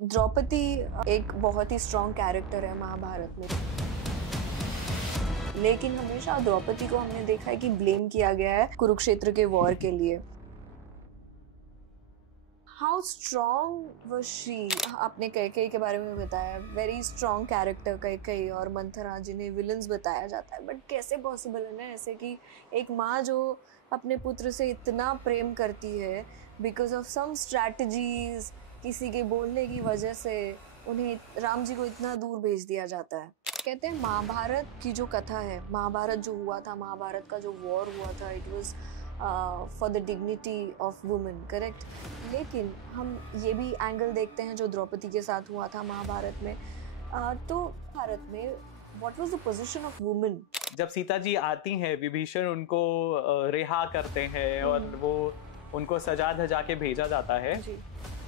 द्रौपदी एक बहुत ही strong character है महाभारत में, लेकिन हमेशा द्रौपदी को हमने देखा है कि ब्लेम किया गया है कुरुक्षेत्र के वॉर के लिए। How strong was she? आपने कैकेयी के बारे में बताया, वेरी स्ट्रॉन्ग कैरेक्टर कैकेयी और मंथरा जिन्हें विलन्स बताया जाता है, बट कैसे पॉसिबल है ना ऐसे कि एक माँ जो अपने पुत्र से इतना प्रेम करती है बिकॉज ऑफ सम स्ट्रैटेजीज, किसी के बोलने की वजह से उन्हें राम जी को इतना दूर भेज दिया जाता है। कहते हैं महाभारत की जो कथा है, महाभारत जो हुआ था, महाभारत का जो वॉर हुआ था, it was for the dignity of women, correct. लेकिन हम ये भी एंगल देखते हैं जो द्रौपदी के साथ हुआ था महाभारत में। तो भारत में what was the position of women? जब सीता जी आती हैं, विभीषण उनको रिहा करते हैं और वो उनको सजा धजा के भेजा जाता है जी।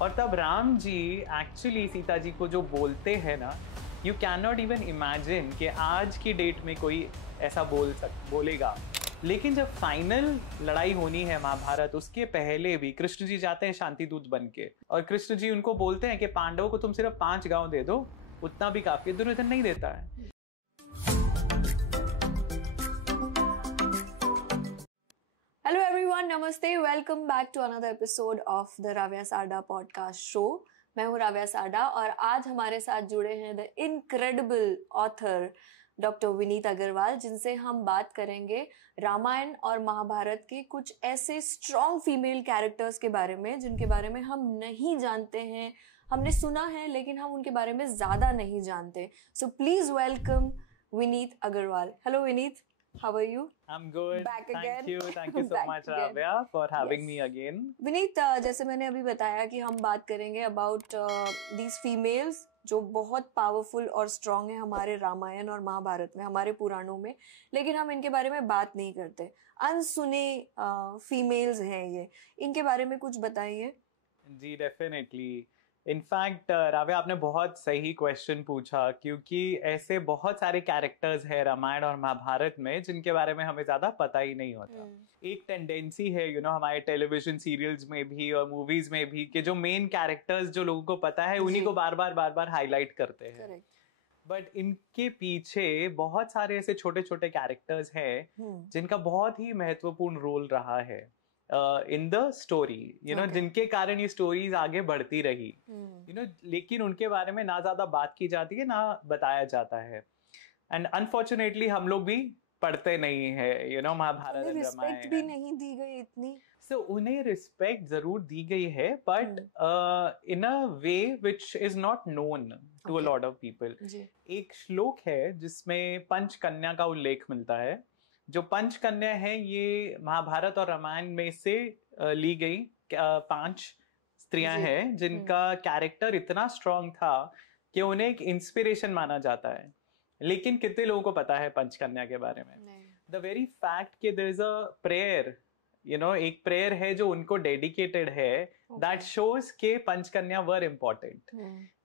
और तब राम जी एक्चुअली सीता जी को जो बोलते हैं ना, you can not even imagine कि आज की डेट में कोई ऐसा बोलेगा। लेकिन जब फाइनल लड़ाई होनी है महाभारत, उसके पहले भी कृष्ण जी जाते हैं शांति दूत बन के और कृष्ण जी उनको बोलते हैं कि पांडवों को तुम सिर्फ 5 गांव दे दो, उतना भी काफी। दुर्योधन नहीं देता है। हेलो एवरीवन, नमस्ते, welcome back to another episode of the Raavya Saada podcast show. मैं हूँ राव्या साडा और आज हमारे साथ जुड़े हैं the incredible author doctor Vineet Agarwal, जिनसे हम बात करेंगे रामायण और महाभारत के कुछ ऐसे स्ट्रॉन्ग फीमेल कैरेक्टर्स के बारे में जिनके बारे में हम नहीं जानते हैं। हमने सुना है लेकिन हम उनके बारे में ज़्यादा नहीं जानते। So please welcome Vineet Agarwal. Hello Vineet, how are you? I'm good. Back again. Thank you so much, Ravya, for having me again. Vineet, जैसे मैंने अभी बताया कि हम बात करेंगे अबाउट these females जो बहुत पावरफुल और स्ट्रॉन्ग है हमारे रामायण और महाभारत में, हमारे पुराणों में, लेकिन हम इनके बारे में बात नहीं करते। अनसुने फीमेल्स हैं ये, इनके बारे में कुछ बताइए। जी, डेफिनेटली। इनफैक्ट राव्या, आपने बहुत सही क्वेश्चन पूछा, क्योंकि ऐसे बहुत सारे कैरेक्टर्स हैं रामायण और महाभारत में जिनके बारे में हमें ज्यादा पता ही नहीं होता। एक टेंडेंसी है हमारे टेलीविजन सीरियल्स में भी और मूवीज में भी कि जो मेन कैरेक्टर्स जो लोगों को पता है उन्हीं को बार बार हाईलाइट करते हैं। बट इनके पीछे बहुत सारे ऐसे छोटे छोटे कैरेक्टर्स हैं जिनका बहुत ही महत्वपूर्ण रोल रहा है इन द स्टोरी, जिनके कारण ये स्टोरीज आगे बढ़ती रही, लेकिन उनके बारे में ना ज्यादा बात की जाती है, ना बताया जाता है। एंड अनफॉर्चुनेटली हम लोग भी पढ़ते नहीं है महाभारत एंड रामायण। भी नहीं दी गई इतनी। सो उन्हें रिस्पेक्ट जरूर दी गई है, but in a way which is not known to a lot of people. एक श्लोक है जिसमें पंचकन्या का उल्लेख मिलता है। जो पंचकन्या है ये महाभारत और रामायण में से ली गई 5 स्त्रियां हैं जिनका कैरेक्टर इतना स्ट्रॉन्ग था कि उन्हें एक इंस्पिरेशन माना जाता है। लेकिन कितने लोगों को पता है पंचकन्या के बारे में? द वेरी फैक्ट कि देयर इज अ प्रेयर, एक प्रेयर है जो उनको डेडिकेटेड है, दैट शोज के पंचकन्या वर इम्पोर्टेंट।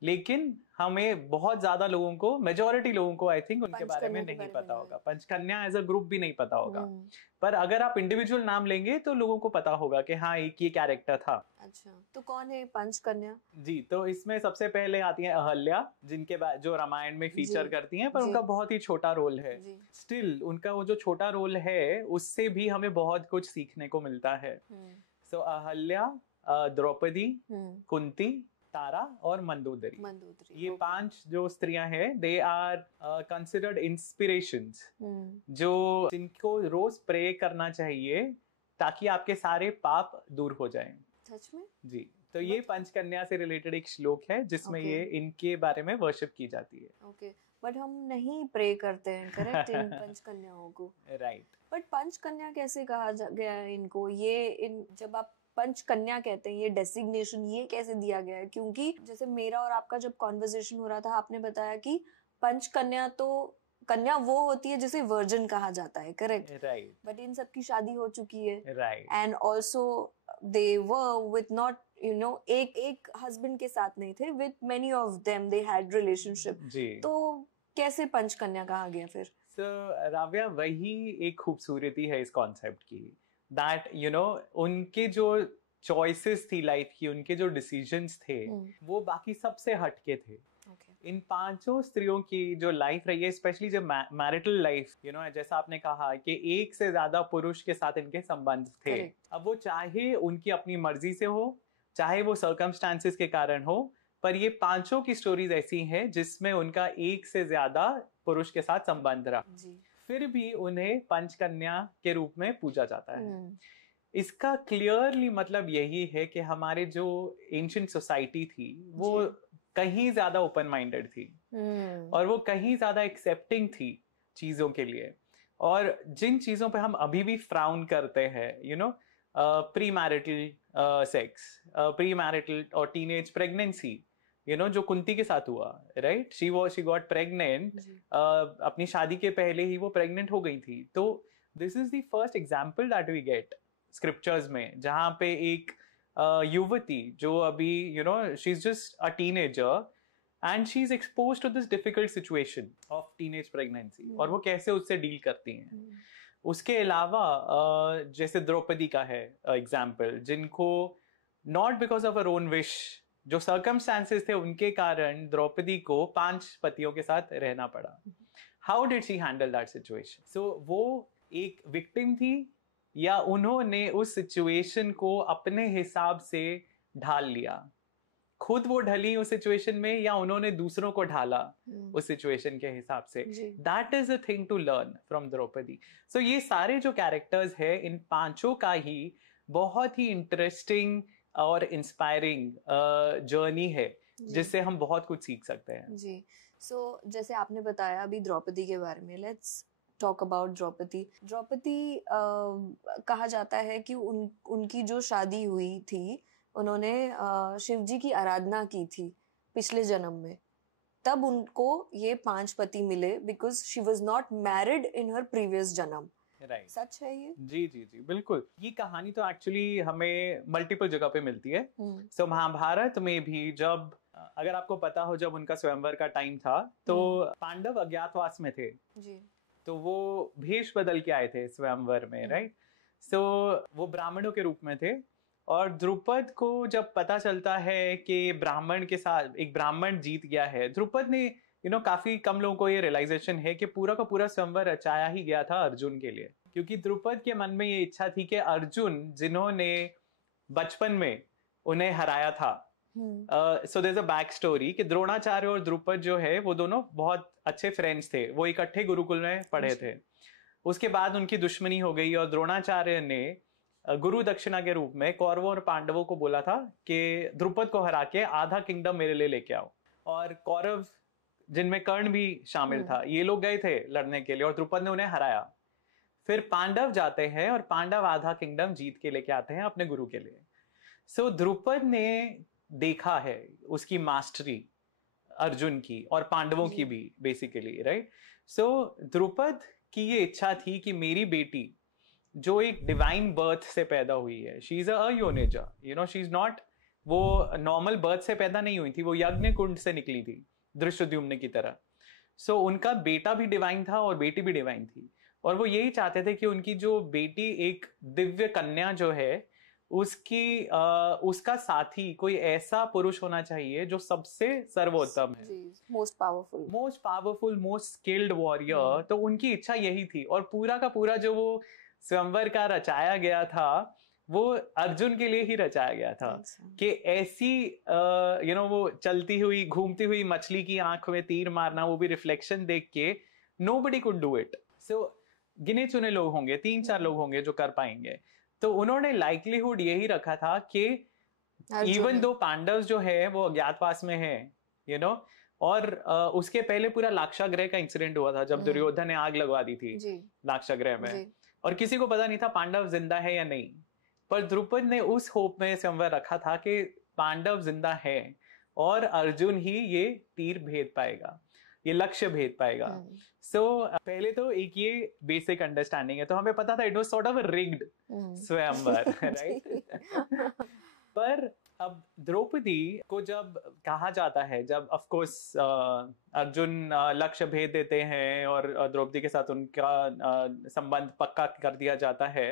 लेकिन हमें बहुत ज्यादा लोगों को, मेजॉरिटी लोगों को आई थिंक उनके बारे में नहीं पता होगा। पंचकन्या एज अ ग्रुप भी नहीं पता होगा। पर अगर आप इंडिविजुअल नाम लेंगे तो लोगों को पता होगा कि हाँ, एक ये कैरेक्टर था। अच्छा, तो कौन है पंचकन्या? जी, तो इसमें सबसे पहले आती है अहल्या, जिनके बाद जो रामायण में फीचर करती हैं, पर उनका बहुत ही छोटा रोल है। स्टिल उनका वो जो छोटा रोल है उससे भी हमें बहुत कुछ सीखने को मिलता है। सो अहल्या, द्रौपदी, कुंती, तारा और मंदोदरी, ये 5 जो स्त्रियां हैं, दे आर कंसिडर्ड इंस्पिरेशंस, जो जिनको रोज प्रे करना चाहिए ताकि आपके सारे पाप दूर हो जाएं। सच में? जी, तो ये पंचकन्या से रिलेटेड एक श्लोक है जिसमें ये इनके बारे में वर्शिप की जाती है। ओके, बट हम नहीं प्रे करते हैं, करेक्ट, इन पंचकन्याओं को। राइट। बट पंचकन्या कैसे कहा गया है इनको? जब आप पंचकन्या कहते हैं, ये डेसिग्नेशन ये कैसे दिया गया है? क्योंकि जैसे मेरा और आपका जब कॉन्वर्सेशन हो रहा था, आपने बताया कि पंचकन्या तो कन्या वो होती है जिसे वर्जिन कहा जाता है, करेक्ट? राइट। बट इन सब की शादी हो चुकी है। Right. And also they were with not एक हस्बैंड के साथ नहीं थे, with many of them they had relationship. तो कैसे पंचकन्या कहा गया फिर? राव्या, वही एक खूबसूरती है इस कॉन्सेप्ट की, दैट उनके जो चॉइसेस थी लाइफ की, उनके जो डिसीजंस थे वो बाकी सबसे हटके थे। इन पांचों स्त्रियों की जो लाइफ रही है, स्पेशली जो मैरिटल लाइफ, जैसा आपने कहा कि एक से ज्यादा पुरुष के साथ इनके संबंध थे। अब वो चाहे उनकी अपनी मर्जी से हो, चाहे वो सर्कमस्टांसेस के कारण हो, पर ये पांचों की स्टोरीज ऐसी हैं जिसमें उनका एक से ज्यादा पुरुष के साथ संबंध रहा, फिर भी उन्हें पंचकन्या के रूप में पूजा जाता है। इसका क्लियरली मतलब यही है कि हमारे जो एंशिएंट सोसाइटी थी वो कहीं ज्यादा ओपन माइंडेड थी और वो कहीं ज्यादा एक्सेप्टिंग थी चीजों के लिए। और जिन चीजों पे हम अभी भी फ्राउन करते हैं, pre marital sex, pre marital और टीनेज प्रेगनेंसी, जो कुंती के साथ हुआ, राइट, शी गॉट प्रेग्नेंट, अपनी शादी के पहले ही वो प्रेग्नेंट हो गई थी। तो this is the first example that we get scriptures में, जहां पे एक युवती जो अभी she is just a teenager and she is exposed to this difficult situation of teenage pregnancy, और वो कैसे उससे डील करती हैं। उसके अलावा जैसे द्रौपदी का है एग्जाम्पल, जिनको not because of her own wish, जो सर्कमस्टांसेस थे उनके कारण द्रौपदी को 5 पतियों के साथ रहना पड़ा। How did she handle that situation? So वो एक विक्टिम थी या उन्होंने उस सिचुएशन को अपने हिसाब से ढाल लिया? खुद वो ढली उस सिचुएशन में या उन्होंने दूसरों को ढाला उस सिचुएशन के हिसाब से? That is a thing to learn from Draupadi. So ये सारे जो कैरेक्टर्स है, इन पांचों का ही बहुत ही इंटरेस्टिंग और इंस्पायरिंग जर्नी है जिससे हम बहुत कुछ सीख सकते हैं। जी। सो जैसे आपने बताया अभी द्रौपदी के बारे में, let's talk about Draupadi. Draupadi कहा जाता है कि उनकी जो शादी हुई थी, उन्होंने शिव जी की आराधना की थी पिछले जन्म में, तब उनको ये 5 पति मिले because she was not married in her previous जन्म। राइट, सच है ये? जी जी जी, बिल्कुल। ये कहानी तो एक्चुअली हमें मल्टीपल जगह पे मिलती है। सो महाभारत में भी, जब अगर आपको पता हो, जब उनका स्वयंवर का टाइम था तो पांडव अज्ञातवास में थे जी। तो वो भेष बदल के आए थे स्वयंवर में, राइट। सो वो ब्राह्मणों के रूप में थे, और द्रुपद को जब पता चलता है कि ब्राह्मण के साथ एक ब्राह्मण जीत गया है, द्रुपद ने काफी कम लोगों को ये रियलाइजेशन है कि पूरा का पूरा स्वयंवर रचाया ही गया था अर्जुन के लिए, क्योंकि द्रुपद के मन में ये इच्छा थी कि अर्जुन, जिन्होंने बचपन में उन्हें हराया था, so there is a back story कि द्रोणाचार्य और द्रुपद जो है वो दोनों बहुत अच्छे फ्रेंड्स थे, वो इकट्ठे गुरुकुल में पढ़े थे। उसके बाद उनकी दुश्मनी हो गई और द्रोणाचार्य ने गुरु दक्षिणा के रूप में कौरवों और पांडवों को बोला था कि द्रुपद को हरा के आधा किंगडम मेरे लिए लेके आओ। और कौरव, जिनमें कर्ण भी शामिल था, ये लोग गए थे लड़ने के लिए और द्रुपद ने उन्हें हराया। फिर पांडव जाते हैं और पांडव आधा किंगडम जीत के लेके आते हैं अपने गुरु के लिए। सो द्रुपद ने देखा है उसकी मास्टरी अर्जुन की और पांडवों की भी, बेसिकली, राइट। सो द्रुपद की ये इच्छा थी कि मेरी बेटी जो एक डिवाइन बर्थ से पैदा हुई है, she is a yonija, she is not, वो नॉर्मल बर्थ से पैदा नहीं हुई थी, वो यज्ञ कुंड से निकली थी धृष्टद्युम्न की तरह। सो उनका बेटा भी डिवाइन था और बेटी भी डिवाइन थी, और वो यही चाहते थे कि उनकी जो बेटी एक दिव्य कन्या जो है उसका साथी कोई ऐसा पुरुष होना चाहिए जो सबसे सर्वोत्तम है, most powerful, most skilled warrior. तो उनकी इच्छा यही थी, और पूरा का पूरा जो वो स्वयंवर का रचाया गया था वो अर्जुन के लिए ही रचाया गया था कि ऐसी वो चलती हुई घूमती हुई मछली की आंख में तीर मारना, वो भी रिफ्लेक्शन देख के, nobody could do it। So गिने चुने लोग होंगे, 3-4 लोग होंगे जो कर पाएंगे। तो उन्होंने लाइक्लीहुड यही रखा था कि इवन दो पांडव जो है वो अज्ञातवास में है, और उसके पहले पूरा लाक्षागृह का इंसिडेंट हुआ था जब दुर्योधन ने आग लगवा दी थी लाक्षागृह में, और किसी को पता नहीं था पांडव जिंदा है या नहीं। पर द्रुपद ने उस होप में स्वयंवर रखा था कि पांडव जिंदा है और अर्जुन ही ये तीर भेद पाएगा, ये लक्ष्य भेद पाएगा। सो पहले तो एक ये बेसिक अंडरस्टैंडिंग है, तो हमें पता था it was sort of a rigged स्वयंवर, राइट। पर अब द्रौपदी को जब कहा जाता है, जब ऑफ कोर्स अर्जुन लक्ष्य भेद देते हैं और द्रौपदी के साथ उनका संबंध पक्का कर दिया जाता है,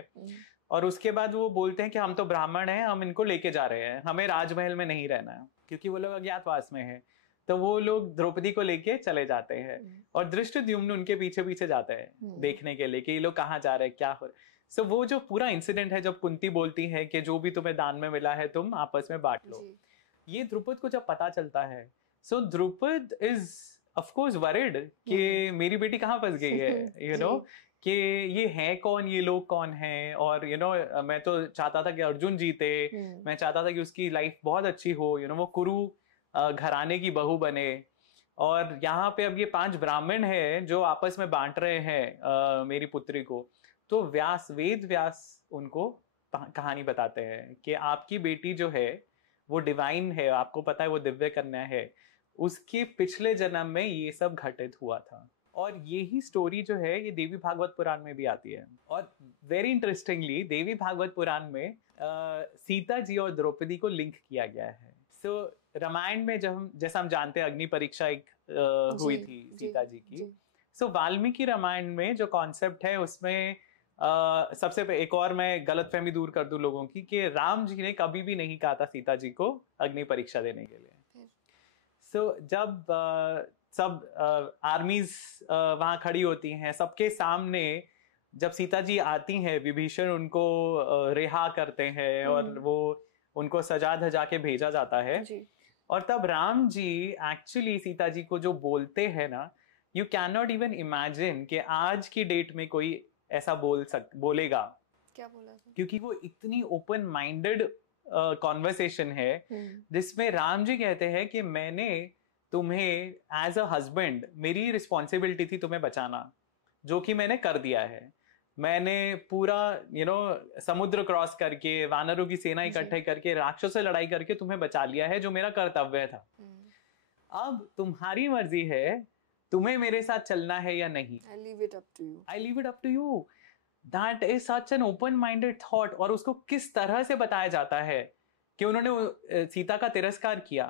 और उसके बाद वो बोलते हैं कि हम तो ब्राह्मण हैं, हम इनको लेके जा रहे हैं, हमें राजमहल में नहीं रहना है, क्योंकि वो लोग अज्ञातवास में हैं। तो वो लोग द्रौपदी को लेके चले जाते हैं और धृष्टद्युम्न उनके पीछे पीछे जाते हैं देखने के लिए कि ये लोग कहाँ जा रहे हैं, क्या हो रहा है। सो वो जो पूरा इंसिडेंट है जब कुंती बोलती है कि जो भी तुम्हें दान में मिला है तुम आपस में बांट लो, ये द्रुपद को जब पता चलता है, so Drupad is of course worried कि मेरी बेटी कहाँ फंस गई है, यू नो कि ये है कौन, ये लोग कौन हैं। और यू नो मैं तो चाहता था कि अर्जुन जीते, मैं चाहता था कि उसकी लाइफ बहुत अच्छी हो, यू नो वो कुरु घराने की बहू बने। और यहाँ पे अब ये 5 ब्राह्मण हैं जो आपस में बांट रहे हैं मेरी पुत्री को। तो वेद व्यास उनको कहानी बताते हैं कि आपकी बेटी जो है वो डिवाइन है, आपको पता है वो दिव्य कन्या है, उसके पिछले जन्म में ये सब घटित हुआ था। और यही स्टोरी जो है ये देवी भागवत पुराण में भी आती है। और वेरी इंटरेस्टिंगली देवी भागवत पुराण में सीता जी और द्रौपदी को लिंक किया गया है। सो रामायण में जैसा हम जानते हैं अग्नि परीक्षा एक हुई थी सीता जी की। सो वाल्मीकि रामायण में जो कॉन्सेप्ट है उसमें सबसे एक और मैं गलतफहमी दूर कर दूं लोगों की कि राम जी ने कभी भी नहीं कहा था सीता जी को अग्नि परीक्षा देने के लिए। सो जब सब आर्मीज वहां खड़ी होती हैं सबके सामने, जब सीता जी आती हैं विभीषण उनको रिहा करते हैं और वो उनको सजा धजा के भेजा जाता है जी। और तब राम जी एक्चुअली सीता जी को जो बोलते हैं ना, you can not even imagine कि आज की डेट में कोई ऐसा बोलेगा। क्या बोला था? क्योंकि वो इतनी ओपन माइंडेड कॉन्वर्सेशन है जिसमें राम जी कहते हैं कि मैंने तुम्हें एज अ हस्बैंड, मेरी रिस्पॉन्सिबिलिटी थी तुम्हें बचाना, जो कि मैंने कर दिया है। मैंने पूरा समुद्र क्रॉस करके वानरों की सेना इकट्ठे करके राक्षसों से लड़ाई करके तुम्हें बचा लिया है, जो मेरा कर्तव्य था। अब तुम्हारी मर्जी है तुम्हें मेरे साथ चलना है या नहीं। I leave it up to you. That is such an open-minded thought. और उसको किस तरह से बताया जाता है कि उन्होंने सीता का तिरस्कार किया,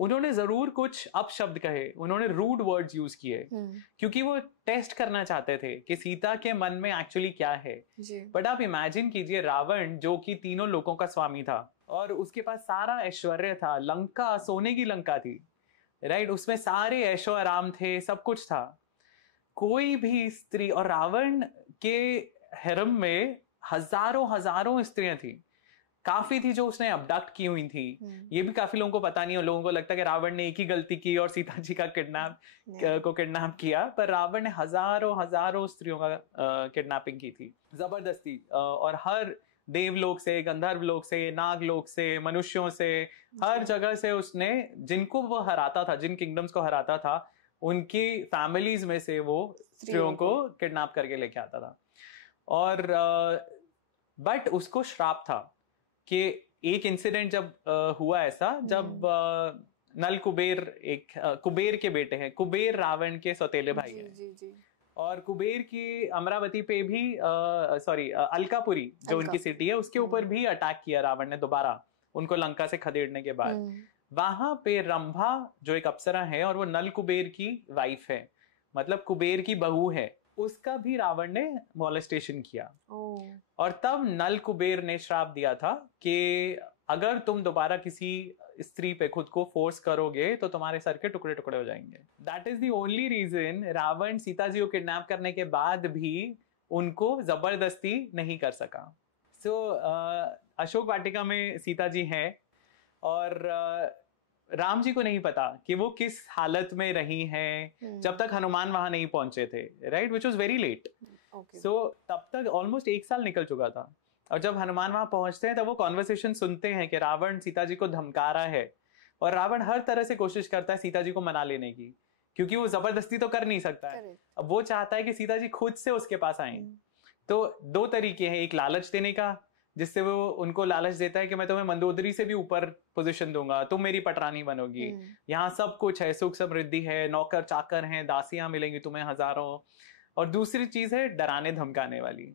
उन्होंने जरूर कुछ अपशब्द कहे, उन्होंने रूड वर्ड्स यूज किए क्योंकि वो टेस्ट करना चाहते थे कि सीता के मन में एक्चुअली क्या है। बट आप इमेजिन कीजिए रावण जो कि तीनों लोगों का स्वामी था और उसके पास सारा ऐश्वर्य था, लंका सोने की लंका थी, राइट, उसमें सारे ऐशो आराम थे, सब कुछ था। कोई भी स्त्री, और रावण के हेरम में हजारों स्त्रियां थी, काफी थी जो उसने अबडक्ट की हुई थी। ये भी काफी लोगों को पता नहीं है, लोगों को लगता है कि रावण ने एक ही गलती की और सीता जी का किडनैप किया, पर रावण ने हजारों स्त्रियों का किडनैपिंग की थी जबरदस्ती। और हर देवलोक से, गंधर्व लोक से, नागलोक से, मनुष्यों से, हर जगह से उसने जिनको वो हराता था, जिन किंगडम्स को हराता था, उनकी फैमिलीज में से वो स्त्रियों को किडनैप करके लेके आता था। और बट उसको श्राप था कि एक इंसिडेंट जब हुआ ऐसा, जब नल कुबेर, एक कुबेर के बेटे हैं, कुबेर रावण के सौतेले भाई हैं, और कुबेर की अमरावती पे भी अलकापुरी जो उनकी सिटी है उसके ऊपर भी अटैक किया रावण ने दोबारा, उनको लंका से खदेड़ने के बाद। वहां पे रंभा जो एक अप्सरा है और वो नल कुबेर की वाइफ है, मतलब कुबेर की बहू है, उसका भी रावण ने मॉलेस्टेशन किया। और तब नल कुबेर ने श्राप दिया था कि अगर तुम दोबारा किसी स्त्री पे खुद को फोर्स करोगे तो तुम्हारे सर के टुकड़े टुकड़े हो जाएंगे। That is the only reason Ravan Sita ji को किडनैप करने के बाद भी उनको जबरदस्ती नहीं कर सका। सो अशोक वाटिका में सीता जी हैं और राम जी को नहीं पता कि वो किस हालत में रही हैं जब तक हनुमान वहां नहीं पहुंचे थे, right, which was very late. So तब तक ऑलमोस्ट 1 साल निकल चुका था, और जब हनुमान वहां पहुंचते हैं तब वो कॉन्वर्सेशन सुनते हैं कि रावण सीता जी को धमका रहा है, और रावण हर तरह से कोशिश करता है सीता जी को मना लेने की, क्योंकि वो जबरदस्ती तो कर नहीं सकता है। अब वो चाहता है कि सीता जी खुद से उसके पास आए। तो 2 तरीके हैं, एक लालच देने का, जिससे वो उनको लालच देता है कि मैं तुम्हें मंदोदरी से भी ऊपर पोजीशन दूंगा, तुम मेरी पटरानी बनोगी, यहाँ सब कुछ है, सुख समृद्धि है, नौकर चाकर हैं, दासियां मिलेंगी तुम्हें हजारों। और दूसरी चीज है डराने धमकाने वाली।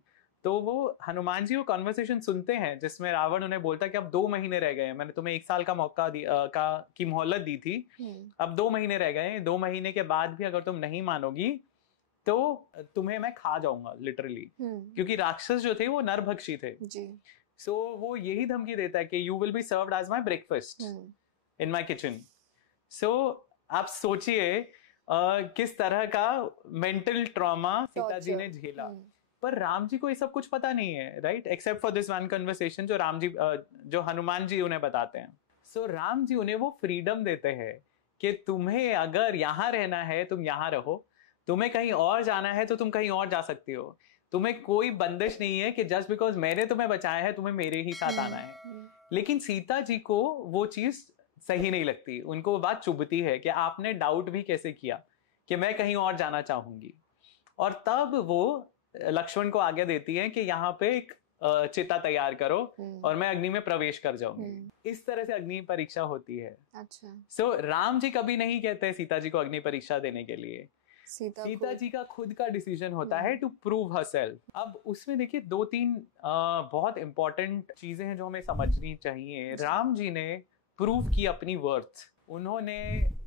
तो वो हनुमान जी वो कॉन्वर्सेशन सुनते हैं जिसमें रावण उन्हें बोलता है कि अब 2 महीने रह गए हैं, मैंने तुम्हें 1 साल का मौका की मोहलत दी थी, अब 2 महीने रह गए हैं, 2 महीने के बाद भी अगर तुम नहीं मानोगी तो तुम्हें मैं खा जाऊंगा लिटरली, क्योंकि राक्षस जो थे वो नरभक्षी थे जी। सो वो यही धमकी देता है कि you will be served as my breakfast in my kitchen. So आप सोचिए किस तरह का मेंटल ट्रॉमा सीता जी ने झेला। पर राम जी को ये सब कुछ पता नहीं है, right, except for this one conversation जो राम जी जो हनुमान जी उन्हें बताते हैं। सो राम जी उन्हें वो फ्रीडम देते हैं कि तुम्हें अगर यहाँ रहना है तुम यहाँ रहो, तुम्हें कहीं और जाना है तो तुम कहीं और जा सकती हो, तुम्हें कोई बंदिश नहीं है कि जस्ट बिकॉज मैंने तुम्हें बचाया है तुम्हें मेरे ही साथ आना है। लेकिन सीता जी को वो चीज सही नहीं लगती, उनको वो बात चुभती है कि आपने डाउट भी कैसे किया कि मैं कहीं और जाना चाहूंगी। और तब वो लक्ष्मण को आज्ञा देती है कि यहाँ पे एक चिता तैयार करो और मैं अग्नि में प्रवेश कर जाऊंगी। इस तरह से अग्नि परीक्षा होती है। अच्छा। सो राम जी कभी नहीं कहते सीता जी को अग्नि परीक्षा देने के लिए, सीता जी का खुद का डिसीजन होता है टू प्रूव हरसेल्फ। अब उसमें देखिए 2-3 बहुत इंपॉर्टेंट चीजें हैं जो हमें समझनी चाहिए। राम जी ने प्रूव की अपनी वर्थ, उन्होंने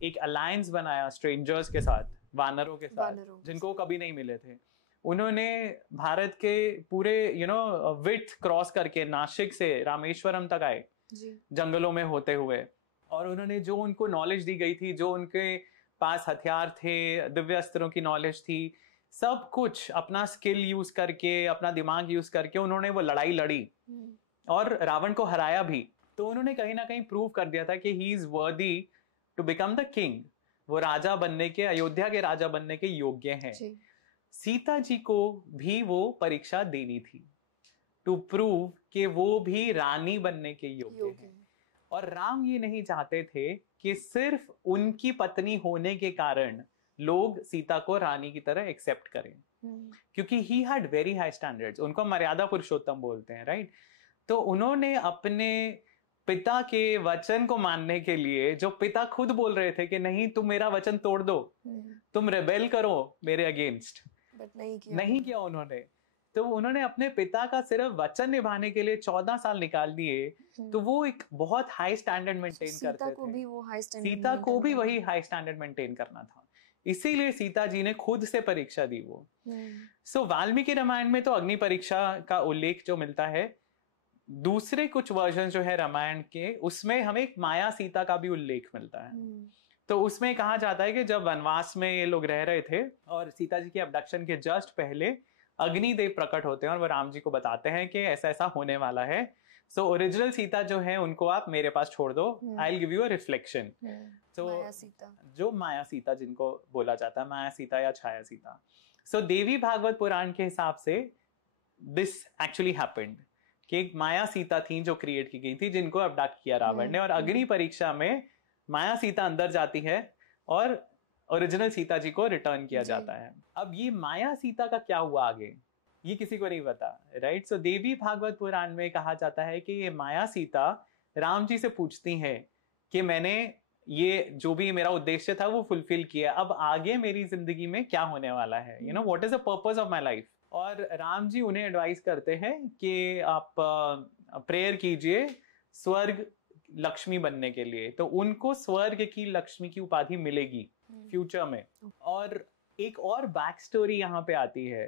एक अलायंस बनाया स्ट्रेंजर्स के साथ, वानरों के साथ, जिनको कभी नहीं मिले थे। उन्होंने भारत के पूरे विड्थ क्रॉस करके नासिक से रामेश्वरम तक आए जंगलों में होते हुए, और उन्होंने जो उनको नॉलेज दी गई थी, जो उनके पास हथियार थे, दिव्य अस्त्रों की नॉलेज थी, सब कुछ अपना स्किल यूज करके, अपना दिमाग यूज करके उन्होंने वो लड़ाई लड़ी और रावण को हराया भी। तो उन्होंने कहीं ना कहीं प्रूव कर दिया था कि he is worthy to become the king, वो राजा बनने के, अयोध्या के राजा बनने के योग्य हैं। सीता जी को भी वो परीक्षा देनी थी टू प्रूव कि वो भी रानी बनने के योग्य हैं। और राम ये नहीं चाहते थे कि सिर्फ उनकी पत्नी होने के कारण लोग सीता को रानी की तरह एक्सेप्ट करें, क्योंकि he had very high standards, उनको मर्यादा पुरुषोत्तम बोलते हैं, राइट। तो उन्होंने अपने पिता के वचन को मानने के लिए, जो पिता खुद बोल रहे थे कि नहीं तुम मेरा वचन तोड़ दो, तुम रेबेल करो मेरे अगेंस्ट, नहीं किया उन्होंने। तो उन्होंने अपने पिता का सिर्फ वचन निभाने के लिए 14 साल निकाल दिए। तो वो एक बहुत हाई स्टैंडर्ड मेंटेन करते थे। सीता को भी वही हाई स्टैंडर्ड मेंटेन करना था, इसीलिए सीता जी ने खुद से परीक्षा दी वो। सो वाल्मीकि रामायण में तो अग्नि परीक्षा का उल्लेख जो मिलता है, दूसरे कुछ वर्जन जो है रामायण के, उसमें हमें एक माया सीता का भी उल्लेख मिलता है। तो उसमें कहा जाता है कि जब वनवास में ये लोग रह रहे थे और सीता जी के अबडक्शन के जस्ट पहले अग्निदेव प्रकट होते हैं और वो राम जी को बताते हैं कि ऐसा ऐसा होने वाला है। सो ओरिजिनल सीता जो है उनको आप मेरे पास छोड़ दो, I will give you a reflection. So जो माया सीता जिनको बोला जाता है, माया सीता या छाया सीता। सो देवी भागवत पुराण के हिसाब से दिस एक्चुअली हैपेंड कि एक माया सीता थी जो क्रिएट की गई थी, जिनको अबडक्ट किया रावण ने, और अग्नि परीक्षा में माया सीता अंदर जाती है और ओरिजिनल सीता जी को रिटर्न किया जाता है। अब ये माया सीता का क्या हुआ आगे, ये किसी को नहीं पता, राइट। सो देवी भागवत पुराण में कहा जाता है कि ये माया सीता राम जी से पूछती है कि मैंने ये जो भी मेरा उद्देश्य था वो फुलफिल किया, अब आगे मेरी जिंदगी में क्या होने वाला है, you know what is the purpose of my life. और राम जी उन्हें एडवाइस करते हैं कि आप प्रेयर कीजिए स्वर्ग लक्ष्मी बनने के लिए, तो उनको स्वर्ग की लक्ष्मी की उपाधि मिलेगी फ्यूचर में। और एक और बैक स्टोरी यहाँ पे आती है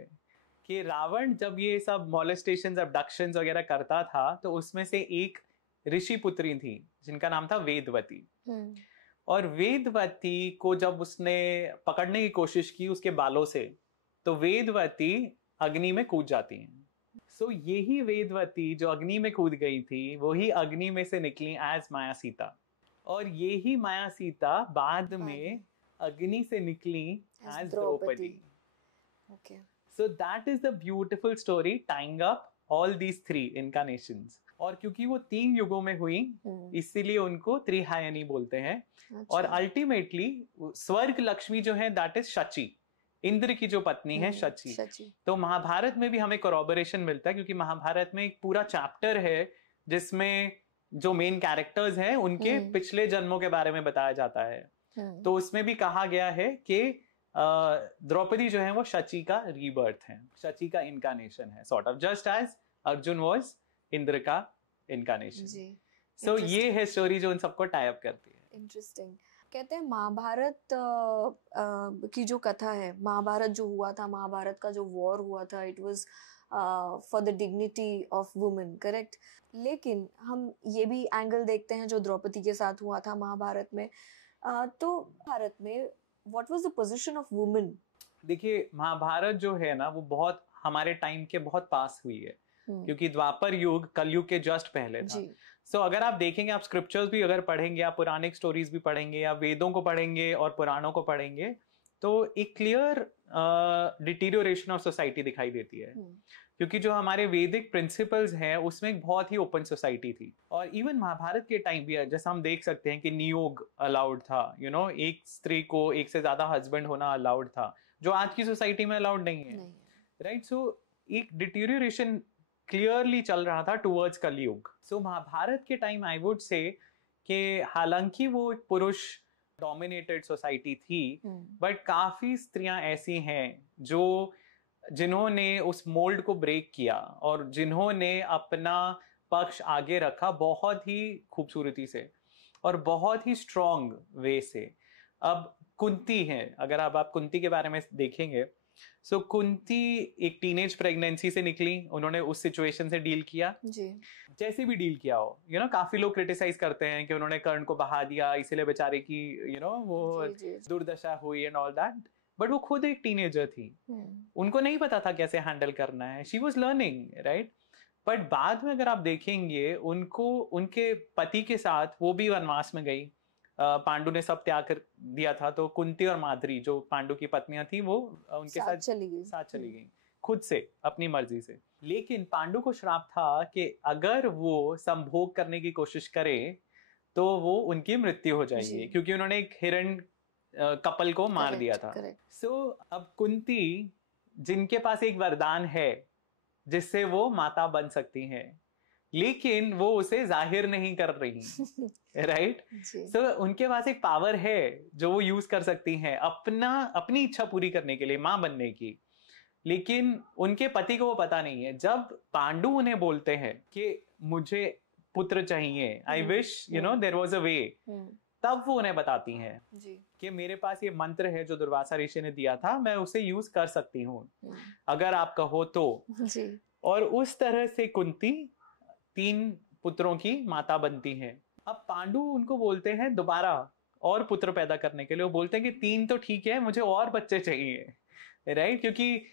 कि रावण जब ये सब मॉलेस्टेशंस, अबडक्शंस वगैरह करता था, तो उसमें से एक ऋषि पुत्री थी जिनका नाम था वेदवती। और वेदवती को जब उसने पकड़ने की कोशिश की उसके बालों से, तो वेदवती अग्नि में कूद जाती हैं। सो यही वेदवती जो अग्नि में कूद गई थी, वही अग्नि में से निकली एज माया सीता, और यही माया सीता बाद में अग्नि से निकली as Draupadi. So that is the beautiful story tying up all these 3 incarnations. और क्योंकि वो 3 युगों में हुई, इसीलिए उनको त्रिहायनी बोलते हैं। और अल्टीमेटली स्वर्ग लक्ष्मी जो है दैट इज शची, इंद्र की जो पत्नी है शची। तो महाभारत में भी हमें कोरॉबरेशन मिलता है, क्योंकि महाभारत में एक पूरा चैप्टर है जिसमें जो मेन कैरेक्टर्स हैं उनके पिछले जन्मों के बारे में बताया जाता है। तो उसमें भी कहा गया है कि द्रौपदी जो है वो शची का रीबर्थ है, शची का इनकारनेशन है, sort of just as Arjun was Indra का इनकारनेशन। सो ये है स्टोरी जो उन सबको टाई अप करती है। इंटरेस्टिंग। कहते हैं महाभारत की जो कथा है, महाभारत जो हुआ था, महाभारत का जो वॉर हुआ था, it was for the dignity of women, correct? लेकिन हम ये भी एंगल देखते हैं जो द्रौपदी के साथ हुआ था महाभारत में। तो भारत में what was the position of women? देखिए, महाभारत जो है ना, वो बहुत हमारे टाइम के बहुत पास हुई है, क्योंकि द्वापर युग कलयुग के जस्ट पहले था। सो अगर आप देखेंगे, आप स्क्रिप्चर्स भी अगर पढ़ेंगे, आप पुरानिक स्टोरीज भी पढ़ेंगे, या वेदों को पढ़ेंगे और पुराणों को पढ़ेंगे, तो एक क्लियर डिटीरियोरेशन ऑफ सोसाइटी दिखाई देती है। क्योंकि जो हमारे वैदिक प्रिंसिपल्स हैं उसमें एक बहुत ही ओपन सोसाइटी थी। और इवन महाभारत के टाइम भी जैसा हम देख सकते हैं कि नियोग अलाउड था, एक स्त्री को एक से ज्यादा हस्बैंड होना अलाउड था, जो आज की सोसाइटी में अलाउड नहीं है, राइट? सो एक डिटीरियोरेशन क्लियरली चल रहा था टुवर्ड्स कलयुग। सो महाभारत के टाइम आई वुड से कि हालांकि वो एक पुरुष डोमिनेटेड सोसाइटी थी, बट काफी स्त्रियां ऐसी हैं जिन्होंने उस मोल्ड को ब्रेक किया और जिन्होंने अपना पक्ष आगे रखा बहुत ही खूबसूरती से और बहुत ही स्ट्रॉन्ग वे से। अब कुंती है, अगर आप कुंती के बारे में देखेंगे, सो कुंती एक टीनेज प्रेगनेंसी से निकली, उन्होंने उस सिचुएशन से डील किया जी। जैसे भी डील किया हो, काफी लोग क्रिटिसाइज करते हैं कि उन्होंने कर्ण को बहा दिया, इसीलिए बेचारे की वो दुर्दशा हुई एंड ऑल दैट, बट वो खुद एक टीनेजर थी, उनको नहीं पता था कैसे हैंडल करना है, she was learning, right? But बाद में अगर आप देखेंगे, उनको उनके पति के साथ वो भी वनवास में गई, पांडु ने सब त्याग कर दिया था, तो कुंती और माद्री जो पांडु की पत्नियां थी वो उनके साथ चली गई खुद से, अपनी मर्जी से। लेकिन पांडु को श्राप था कि अगर वो संभोग करने की कोशिश करे तो वो उनकी मृत्यु हो जाएगी, क्योंकि उन्होंने एक हिरण कपल को मार दिया था। सो अब कुंती, जिनके पास एक वरदान है जिससे वो माता बन सकती हैं, लेकिन वो उसे जाहिर नहीं कर रही, राइट? सो उनके पास एक पावर है जो वो यूज कर सकती हैं अपनी इच्छा पूरी करने के लिए, मां बनने की, लेकिन उनके पति को वो पता नहीं है। जब पांडु उन्हें बोलते हैं कि मुझे पुत्र चाहिए, I wish there was a way, तब वो उन्हें बताती हैं कि मेरे पास ये मंत्र है जो दुर्वासा ऋषि ने दिया था, मैं उसे यूज कर सकती हूँ अगर आप कहो तो। और उस तरह से कुंती 3 पुत्रों की माता बनती हैं। अब पांडु उनको बोलते हैं दोबारा और पुत्र पैदा करने के लिए, वो बोलते हैं कि 3 तो ठीक है, मुझे और बच्चे चाहिए, राइट? क्योंकि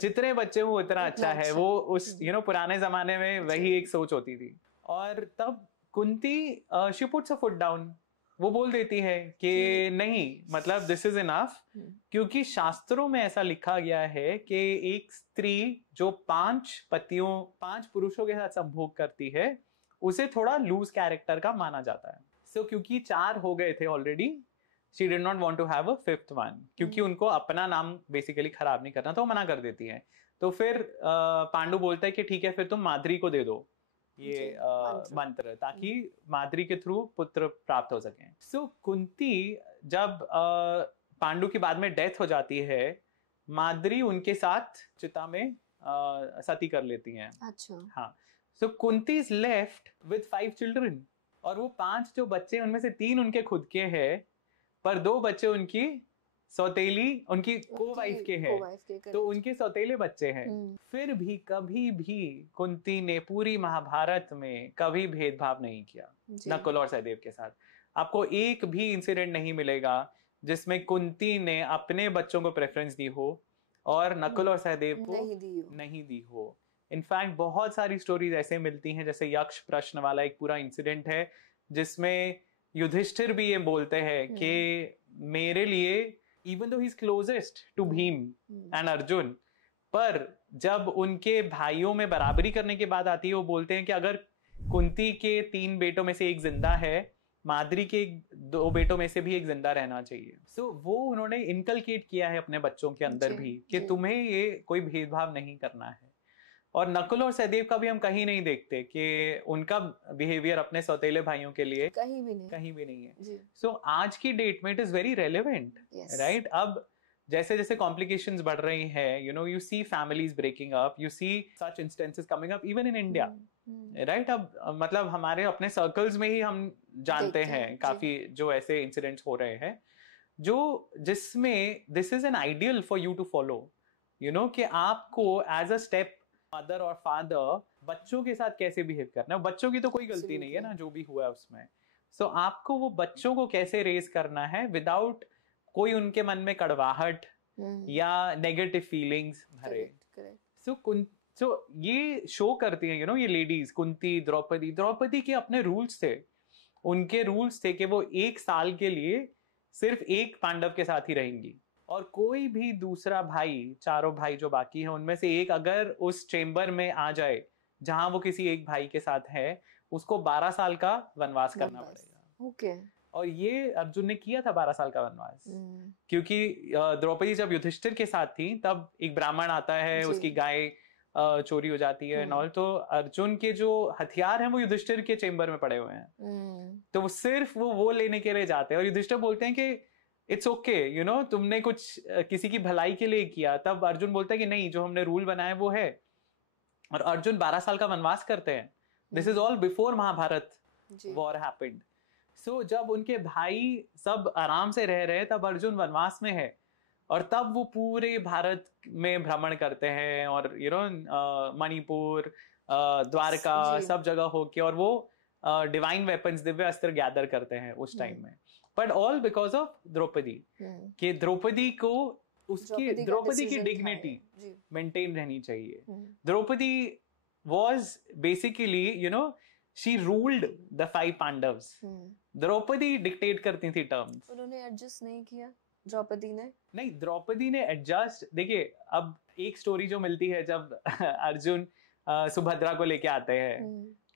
जितने बच्चे हो उतना अच्छा है, वो उस पुराने जमाने में वही एक सोच होती थी। और तब Kunti she puts a foot down, वो बोल देती है कि नहीं, मतलब दिस इज इनफ, क्योंकि शास्त्रों में ऐसा लिखा गया है कि एक स्त्री जो 5 पुरुषों के साथ संभोग करती है उसे थोड़ा लूज कैरेक्टर का माना जाता है। सो क्योंकि 4 हो गए थे already, she did not want to have a 5th one, क्योंकि उनको अपना नाम बेसिकली खराब नहीं करना, तो मना कर देती है। तो फिर पांडु बोलता है कि ठीक है, फिर तुम माद्री को दे दो ये मंत्र, ताकि माद्री के थ्रू पुत्र प्राप्त हो सके। सो कुंती, जब पांडु की बाद में डेथ हो जाती है, माद्री उनके साथ चिता में सती कर लेती हैं। अच्छा। हाँ। So Kunti is left with 5 children, और वो 5 जो बच्चे, उनमें से 3 उनके खुद के हैं, पर 2 बच्चे उनकी सौतेली, उनकी को वाइफ के हैं, तो उनके सौतेले बच्चे हैं। फिर भी कभी भी कुंती ने पूरी महाभारत में कभी भेदभाव नहीं किया नकुल और सहदेव के साथ। आपको एक भी इंसिडेंट नहीं मिलेगा जिसमें कुंती ने अपने बच्चों को प्रेफरेंस दी हो और नकुल और सहदेव को नहीं दी हो। इनफैक्ट बहुत सारी स्टोरीज ऐसे मिलती हैं, जैसे यक्ष प्रश्न वाला एक पूरा इंसिडेंट है जिसमें युधिष्ठिर भी ये बोलते हैं कि मेरे लिए, even though he's closest to Bhim and Arjun, पर जब उनके भाइयों में बराबरी करने की बात आती है, वो बोलते हैं कि अगर कुंती के 3 बेटों में से एक जिंदा है, माद्री के 2 बेटों में से भी एक जिंदा रहना चाहिए। सो वो उन्होंने इनकलकेट किया है अपने बच्चों के अंदर भी कि तुम्हें ये कोई भेदभाव नहीं करना है। और नकुल और सहदेव का भी हम कहीं नहीं देखते कि उनका बिहेवियर अपने सौतेले भाइयों के लिए कहीं भी नहीं है। सो आज की डेट में it is very relevant, right? अब जैसे जैसे कॉम्प्लिकेशंस बढ़ रही हैं, you see families breaking up, you see such instances coming up even in India, right. अब मतलब हमारे अपने सर्कल्स में ही हम जानते हैं काफी जो ऐसे इंसिडेंट्स हो रहे हैं जो जिसमें this is an ideal for you to follow, you know, कि आपको एज अ स्टेप मदर और फादर बच्चों के साथ कैसे बिहेव करना है। बच्चों की तो कोई गलती नहीं है ना जो भी हुआ है उसमें। सो आपको वो बच्चों को कैसे रेज करना है विदाउट कोई उनके मन में कड़वाहट या नेगेटिव फीलिंग्स भरे। सो ये शो करती हैं, यू नो, ये लेडीज कुंती, द्रौपदी के अपने रूल्स थे। उनके रूल्स थे कि वो 1 साल के लिए सिर्फ एक पांडव के साथ ही रहेंगी और कोई भी दूसरा भाई, चारों भाई जो बाकी हैं उनमें से एक अगर उस चेंबर में आ जाए जहां वो किसी एक भाई के साथ है, उसको 12 साल का वनवास करना पड़ेगा। ओके। और ये अर्जुन ने किया था 12 साल का वनवास, क्योंकि द्रौपदी जब युधिष्ठिर के साथ थी तब एक ब्राह्मण आता है, उसकी गाय चोरी हो जाती है नॉल, तो अर्जुन के जो हथियार हैं वो युधिष्ठिर के चेंबर में पड़े हुए हैं। तो वो सिर्फ वो लेने के लिए जाते हैं और युधिष्ठिर बोलते हैं कि इट्स ओके, यू नो, तुमने कुछ किसी की भलाई के लिए किया। तब अर्जुन बोलता है कि नहीं, जो हमने रूल बनाया वो है। और अर्जुन 12 साल का वनवास करते हैं। This is all before Mahabharata war happened. So जब उनके भाई सब आराम से रह रहे तब अर्जुन वनवास में है और तब वो पूरे भारत में भ्रमण करते हैं और यू नो मणिपुर, द्वारका, सब जगह होके और वो डिवाइन वेपन्स, दिव्य अस्त्र गैदर करते हैं उस टाइम में। But all because of Draupadi, कि द्रौपदी को उसकी द्रौपदी की डिग्निटी मेंटेन रहनी चाहिए। Draupadi was basically, you know, she ruled the 5 Pandavas. Draupadi dictate करती थी टर्म्स। उन्होंने एडजस्ट नहीं किया द्रौपदी ने? नहीं, द्रौपदी ने एडजस्ट, देखिए अब एक स्टोरी जो मिलती है जब अर्जुन सुभद्रा को लेके आते हैं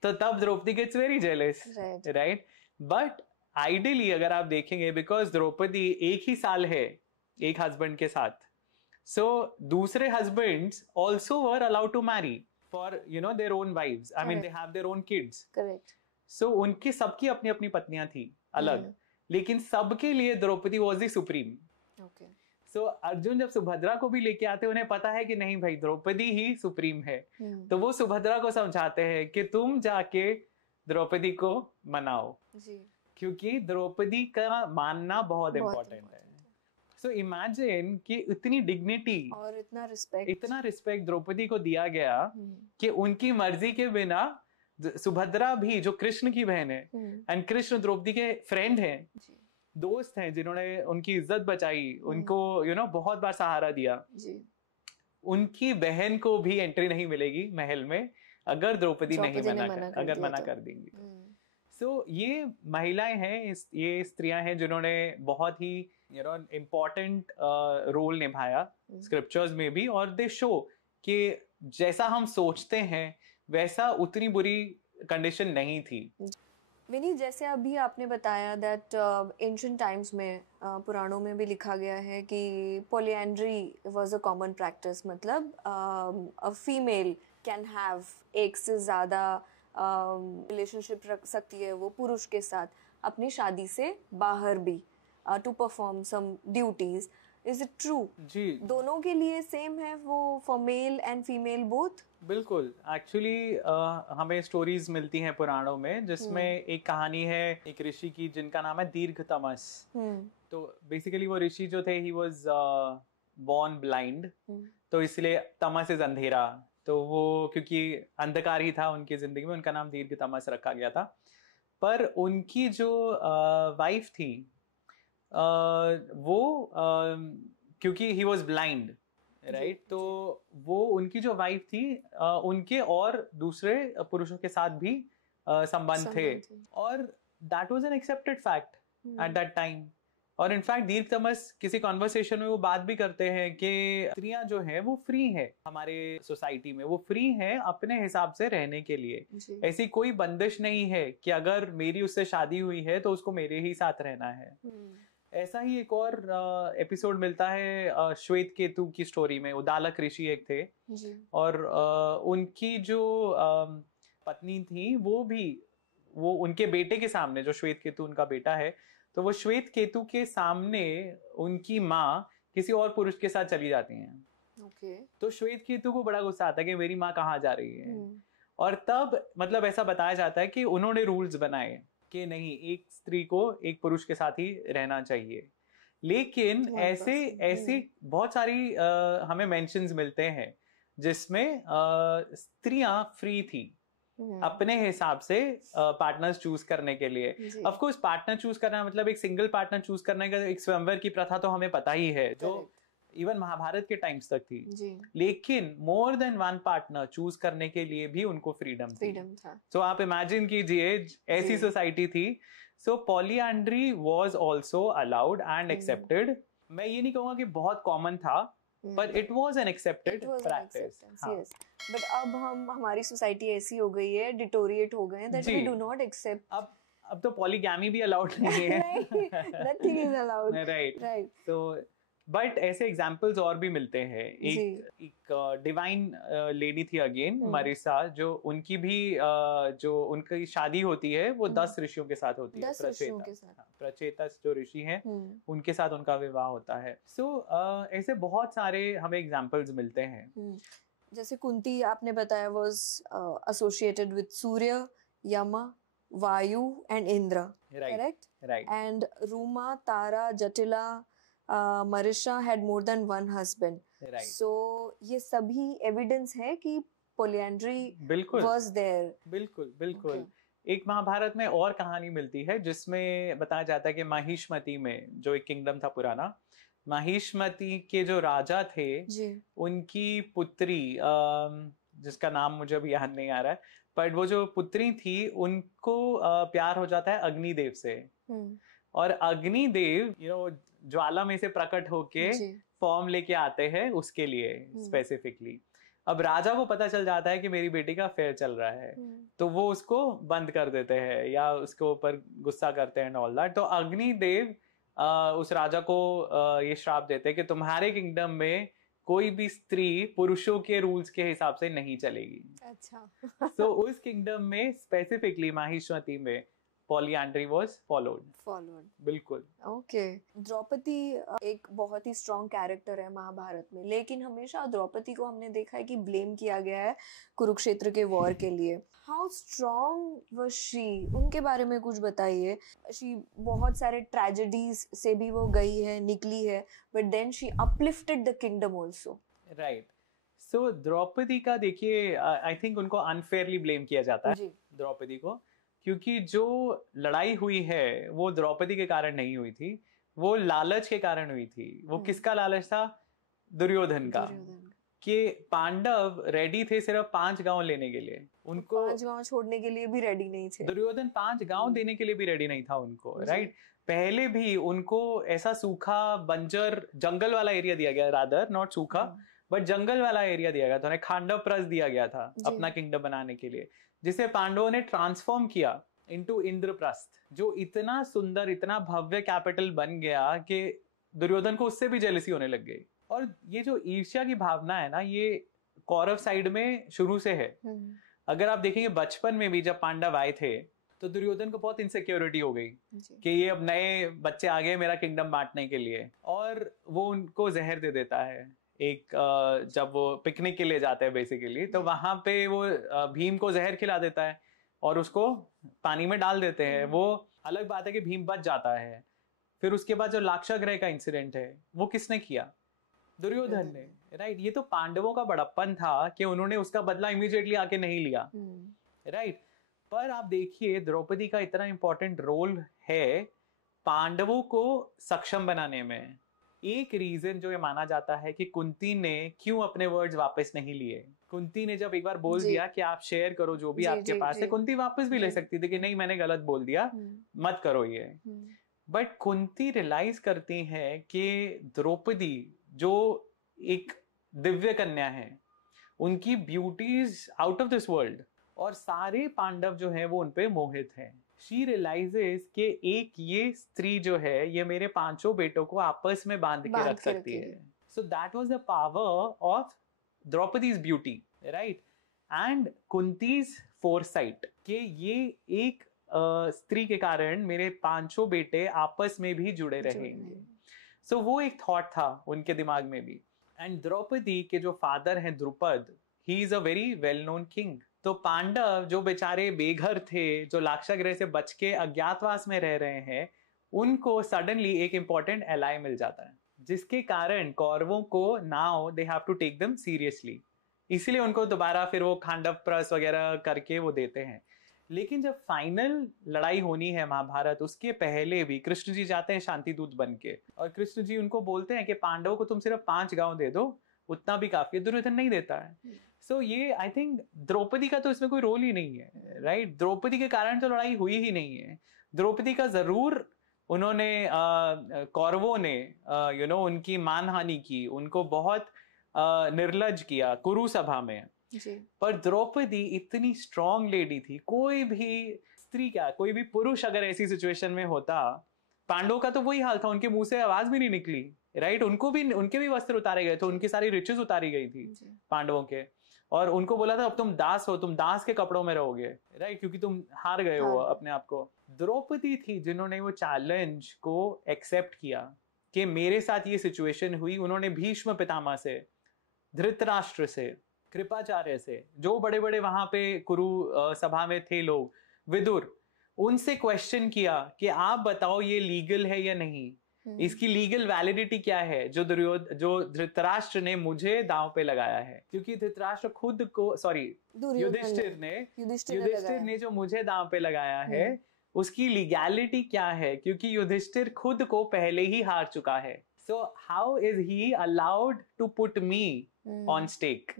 तो तब Draupadi gets very jealous, right. But ideally अगर आप देखेंगे, बिकॉज द्रौपदी एक ही साल है एक हस्बैंड के साथ, सो दूसरे husbands also were allowed to marry for, you know, their own wives. I mean they have their own kids, correct. So उनकी सबकी अपनी अपनी पत्नियां थी अलग, लेकिन सबके लिए Draupadi was the supreme. Okay. So Arjun जब सुभद्रा को भी लेके आते, उन्हें पता है कि नहीं भाई, द्रौपदी ही सुप्रीम है। तो वो सुभद्रा को समझाते हैं कि तुम जाके द्रौपदी को मनाओ जी, क्योंकि द्रौपदी का मानना बहुत इम्पोर्टेंट है। सो इमेजिन कि इतनी डिग्निटी और इतना रिस्पेक्ट द्रौपदी को दिया गया कि उनकी मर्जी के बिना सुभद्रा भी, जो कृष्ण की बहन है, एंड कृष्ण द्रौपदी के फ्रेंड हैं, दोस्त हैं, जिन्होंने उनकी इज्जत बचाई, उनको यू नो बहुत बार सहारा दिया जी। उनकी बहन को भी एंट्री नहीं मिलेगी महल में अगर द्रौपदी नहीं मना कर देंगी। सो ये महिलाएं हैं, ये स्त्रियां हैं जिन्होंने बहुत ही यू नो इम्पोर्टेंट रोल निभाया स्क्रिप्चर्स में भी, और दे शो कि जैसा हम सोचते हैं वैसा उतनी बुरी कंडीशन नहीं थी। विनी, जैसे अभी आपने बताया दैट एंशिएंट टाइम्स में पुराणों में भी लिखा गया है कि polyandry was a common practice, मतलब अ फीमेल कैन हैव एक से ज़्यादा रिलेशनशिप रख सकती है वो पुरुष के साथ अपनी शादी से बाहर भी, to perform some duties. Is it true? जी, दोनों के लिए सेम है वो, for male and female both? बिल्कुल। एक्चुअली हमें स्टोरीज मिलती हैं पुराणों में जिसमें एक कहानी है एक ऋषि की जिनका नाम है दीर्घतमस। तो बेसिकली वो ऋषि जो थे, ही वाज बोर्न ब्लाइंड, तो इसलिए तमस इज अंधेरा, तो वो क्योंकि अंधकार ही था उनकी जिंदगी में, उनका नाम दीर्घतमस रखा गया था। पर उनकी जो वाइफ थी वो क्योंकि ही वाज ब्लाइंड, राइट, तो वो उनकी जो वाइफ थी उनके और दूसरे पुरुषों के साथ भी संबंध थे, और that was an accepted fact at that time. और इनफैक्ट दीर्घतमस किसी कॉन्वर्सेशन में वो बात भी करते हैं कि स्त्रियां जो है वो फ्री है, हमारे सोसाइटी में वो फ्री है अपने हिसाब से रहने के लिए। ऐसी कोई बंदिश नहीं है कि अगर मेरी उससे शादी हुई है तो उसको मेरे ही साथ रहना है। ऐसा ही एक और एपिसोड मिलता है श्वेत केतु की स्टोरी में। उदालक ऋषि एक थे जी। और उनकी जो पत्नी थी वो उनके बेटे के सामने, जो श्वेत केतु उनका बेटा है, तो वो श्वेत केतु के सामने उनकी माँ किसी और पुरुष के साथ चली जाती हैं। तो श्वेत केतु को बड़ा गुस्सा आता है कि मेरी माँ कहाँ जा रही है। और तब मतलब ऐसा बताया जाता है कि उन्होंने रूल्स बनाए कि नहीं, एक स्त्री को एक पुरुष के साथ ही रहना चाहिए। लेकिन ऐसे ऐसे बहुत सारी हमें मेंशंस मिलते हैं जिसमें स्त्रियां फ्री थी अपने हिसाब से पार्टनर्स चूज करने के लिए। ऑफ कोर्स पार्टनर चूज करना मतलब एक सिंगल पार्टनर चूज करने का एक स्वयंवर की प्रथा तो हमें पता ही है, जो इवन महाभारत के टाइम्स तक थी जी। लेकिन more than one partner choose करने के लिए भी उनको फ्रीडम था। सो आप इमेजिन कीजिए ऐसी सोसाइटी थी। So polyandry was also allowed and accepted. मैं ये नहीं कहूंगा कि बहुत कॉमन था, but it was an accepted practice. Yes. But अब हमारी सोसाइटी ऐसी हो गई है, डिटोरिएट हो गए हैं that we do not accept. अब तो पॉलीगैमी भी अलाउड नहीं है। Nothing is allowed. Right. So but ऐसे एग्जाम्पल्स और भी मिलते हैं। एक डिवाइन लेडी थी अगेन, मरिसा, जो उनकी भी जो उनकी शादी होती है वो 10 ऋषियों के साथ होती है। प्रचेतस जो ऋषि हैं उनके साथ उनका विवाह होता है। सो ऐसे बहुत सारे हमें एग्जाम्पल्स मिलते हैं। जैसे कुंती आपने बताया वाज एसोसिएटेड विद सूर्य, यम, वायु and Indra, correct? Right. And Ruma, Tara, Jatila, Marisha had more than one husband. Right. So ये सभी एविडेंस है कि polyandry was there. बिल्कुल। एक महाभारत में और कहानी मिलती है जिसमें बताया जाता है कि महिष्मति में, जो एक किंगडम था पुराना, महिष्मति के जो राजा थे जी। उनकी पुत्री जिसका नाम मुझे अभी याद नहीं आ रहा है, पर वो जो पुत्री थी उनको प्यार हो जाता है अग्निदेव से। और अग्निदेव ज्वाला में से प्रकट होके फॉर्म लेके आते हैं उसके लिए स्पेसिफिकली। अब राजा को पता चल जाता है कि मेरी बेटी का अफेयर चल रहा है, तो वो उसको बंद कर देते हैं या उसके ऊपर गुस्सा करते हैं ऑल दैट। तो अग्निदेव उस राजा को ये श्राप देते हैं कि तुम्हारे किंगडम में कोई भी स्त्री पुरुषों के रूल्स के हिसाब से नहीं चलेगी। अच्छा। तो उस किंगडम में स्पेसिफिकली माहिष्मति में polyandry was followed. बिल्कुल। ओके। द्रौपदी एक बहुत ही स्ट्रॉन्ग कैरेक्टर है महाभारत में, लेकिन हमेशा द्रौपदी को हमने देखा है कि ब्लेम किया गया है कुरुक्षेत्र के वॉर के लिए। How strong was she? उनके बारे में कुछ बताइए। शी बहुत सारे ट्रेजेडीज से भी वो गई है, निकली है, but then she uplifted the kingdom also. Right. So Draupadi का देखिए, आई थिंक उनको अनफेयरली ब्लेम किया जाता है द्रौपदी को, क्योंकि जो लड़ाई हुई है वो द्रौपदी के कारण नहीं हुई थी, वो लालच के कारण हुई थी। वो किसका लालच था? दुर्योधन का। कि पांडव रेडी थे सिर्फ 5 गांव लेने के लिए, उनको 5 गांव छोड़ने के लिए भी रेडी नहीं थे। दुर्योधन 5 गांव देने के लिए भी रेडी नहीं था उनको, राइट। पहले भी उनको ऐसा सूखा बंजर जंगल वाला एरिया दिया गया, रादर नॉट सूखा बट जंगल वाला एरिया दिया गया था उन्हें, खांडव प्रस्थ दिया गया था अपना किंगडम बनाने के लिए, जिसे पांडवों ने ट्रांसफॉर्म किया इनटू इंद्रप्रस्थ, जो इतना सुंदर, इतना भव्य कैपिटल बन गया कि दुर्योधन को उससे भी जेलसी होने लग गई। और ये जो ईर्ष्या की भावना है ना, ये कौरव साइड में शुरू से है। अगर आप देखेंगे बचपन में भी जब पांडव आए थे तो दुर्योधन को बहुत इनसिक्योरिटी हो गई कि ये अब नए बच्चे आ गए मेरा किंगडम बांटने के लिए, और वो उनको जहर दे देता है। एक जब वो पिकनिक के लिए जाते हैं बेसिकली, तो वहां पे वो भीम को जहर खिला देता है और उसको पानी में डाल देते हैं। वो अलग बात है कि भीम बच जाता है। फिर उसके बाद जो लाक्षागृह का इंसिडेंट है वो किसने किया? दुर्योधन ने, राइट। ये तो पांडवों का बड़प्पन था कि उन्होंने उसका बदला इमीडिएटली आके नहीं लिया, राइट। पर आप देखिए द्रौपदी का इतना इंपॉर्टेंट रोल है पांडवों को सक्षम बनाने में। एक रीजन जो ये माना जाता है कि कुंती ने क्यों अपने वर्ड्स वापस नहीं लिए। कुंती ने जब एक बार बोल दिया कि आप शेयर करो जो भी आपके पास है, कुंती वापस भी ले सकती थी कि नहीं मैंने गलत बोल दिया, मत करो ये। बट कुंती रियलाइज करती है कि द्रौपदी जो एक दिव्य कन्या है, उनकी beauty's out of this world, और सारे पांडव जो हैं वो उनपे मोहित हैं। शी रियलाइजेस कि एक ये स्त्री जो है ये मेरे 5 बेटों को आपस में बांध के रख सकती है। So that was the power of Draupadi's beauty, right, and Kunti's foresight कि ये एक स्त्री के कारण मेरे 5 बेटे आपस में भी जुड़े रहेंगे। सो वो एक थॉट था उनके दिमाग में भी। एंड द्रौपदी के जो फादर हैं Drupada, he is a very well known king, तो पांडव जो बेचारे बेघर थे, जो लाक्षागृह से बच के अज्ञातवास में रह रहे हैं, उनको सडनली एक इंपॉर्टेंट एलाई मिल जाता है, जिसके कारण कौरवों को now they have to take them seriously, इसलिए उनको दोबारा फिर वो खांडव प्रस वगैरह करके वो देते हैं। लेकिन जब फाइनल लड़ाई होनी है महाभारत, उसके पहले भी कृष्ण जी जाते हैं शांति दूत बन के, और कृष्ण जी उनको बोलते हैं कि पांडवों को तुम सिर्फ 5 गांव दे दो, उतना भी काफी है। दुर्योधन नहीं देता है। सो ये आई थिंक द्रौपदी का तो इसमें कोई रोल ही नहीं है, राइट? द्रौपदी के कारण तो लड़ाई हुई ही नहीं है। द्रौपदी का जरूर उन्होंने कौरवों ने उनकी मानहानि की, उनको बहुत निर्लज किया कुरु सभा में जी। पर द्रौपदी इतनी स्ट्रॉन्ग लेडी थी, कोई भी स्त्री क्या, कोई भी पुरुष अगर ऐसी सिचुएशन में होता, पांडवों का तो वही हाल था, उनके मुंह से आवाज भी नहीं निकली, राइट? उनके भी वस्त्र उतारे गए थे, उनकी सारी रिचेस उतारी गई थी पांडवों के, और उनको बोला था अब तुम दास हो, तुम दास के कपड़ों में रहोगे, राइट? क्योंकि तुम हार गए हो अपने आप को। द्रौपदी थी जिन्होंने वो चैलेंज को एक्सेप्ट किया कि मेरे साथ ये सिचुएशन हुई। उन्होंने भीष्म पितामह से, धृतराष्ट्र से, कृपाचार्य से, जो बड़े बड़े वहां पे कुरु सभा में थे लोग, विदुर, उनसे क्वेश्चन किया कि आप बताओ ये लीगल है या नहीं, इसकी लीगल वैलिडिटी क्या है जो धृतराष्ट्र ने मुझे दांव पे लगाया है। क्योंकि धृतराष्ट्र खुद को, सॉरी, युधिष्ठिर ने जो मुझे दांव पे लगाया है, उसकी लीगैलिटी क्या है, क्योंकि युधिष्ठिर खुद को पहले ही हार चुका है। So how is he allowed to put me on stake?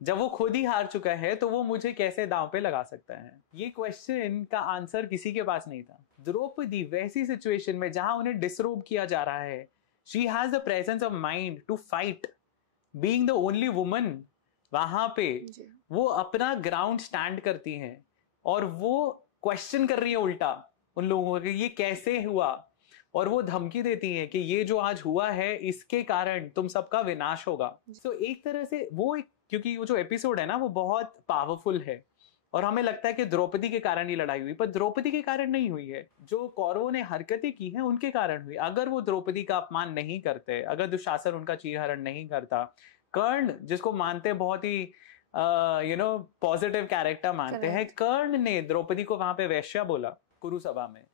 जब वो खुद ही हार चुका है तो वो मुझे कैसे दांव पे लगा सकता है? ये क्वेश्चन का आंसर किसी के पास नहीं था। द्रौपदी वैसी सिचुएशन में जहां उन्हें डिसरोब किया जा रहा है, she has the presence of mind to fight, being the only woman, वहां पे वो अपना ग्राउंड स्टैंड करती हैं और वो क्वेश्चन कर रही है उल्टा उन लोगों को ये कैसे हुआ, और वो धमकी देती है कि ये जो आज हुआ है इसके कारण तुम सबका विनाश होगा। तो एक तरह से वो क्योंकि वो जो एपिसोड है ना वो बहुत पावरफुल है, और हमें लगता है कि द्रौपदी के कारण ये लड़ाई हुई, पर द्रौपदी के कारण नहीं हुई है। जो कौरवों ने हरकतें की हैं उनके कारण हुई। अगर वो द्रौपदी का अपमान नहीं करते, अगर दुशासन उनका चीरहरण नहीं करता, कर्ण जिसको मानते बहुत ही पॉजिटिव कैरेक्टर मानते हैं, कर्ण ने द्रौपदी को वहां पे वैश्या बोला कुरु सभा में,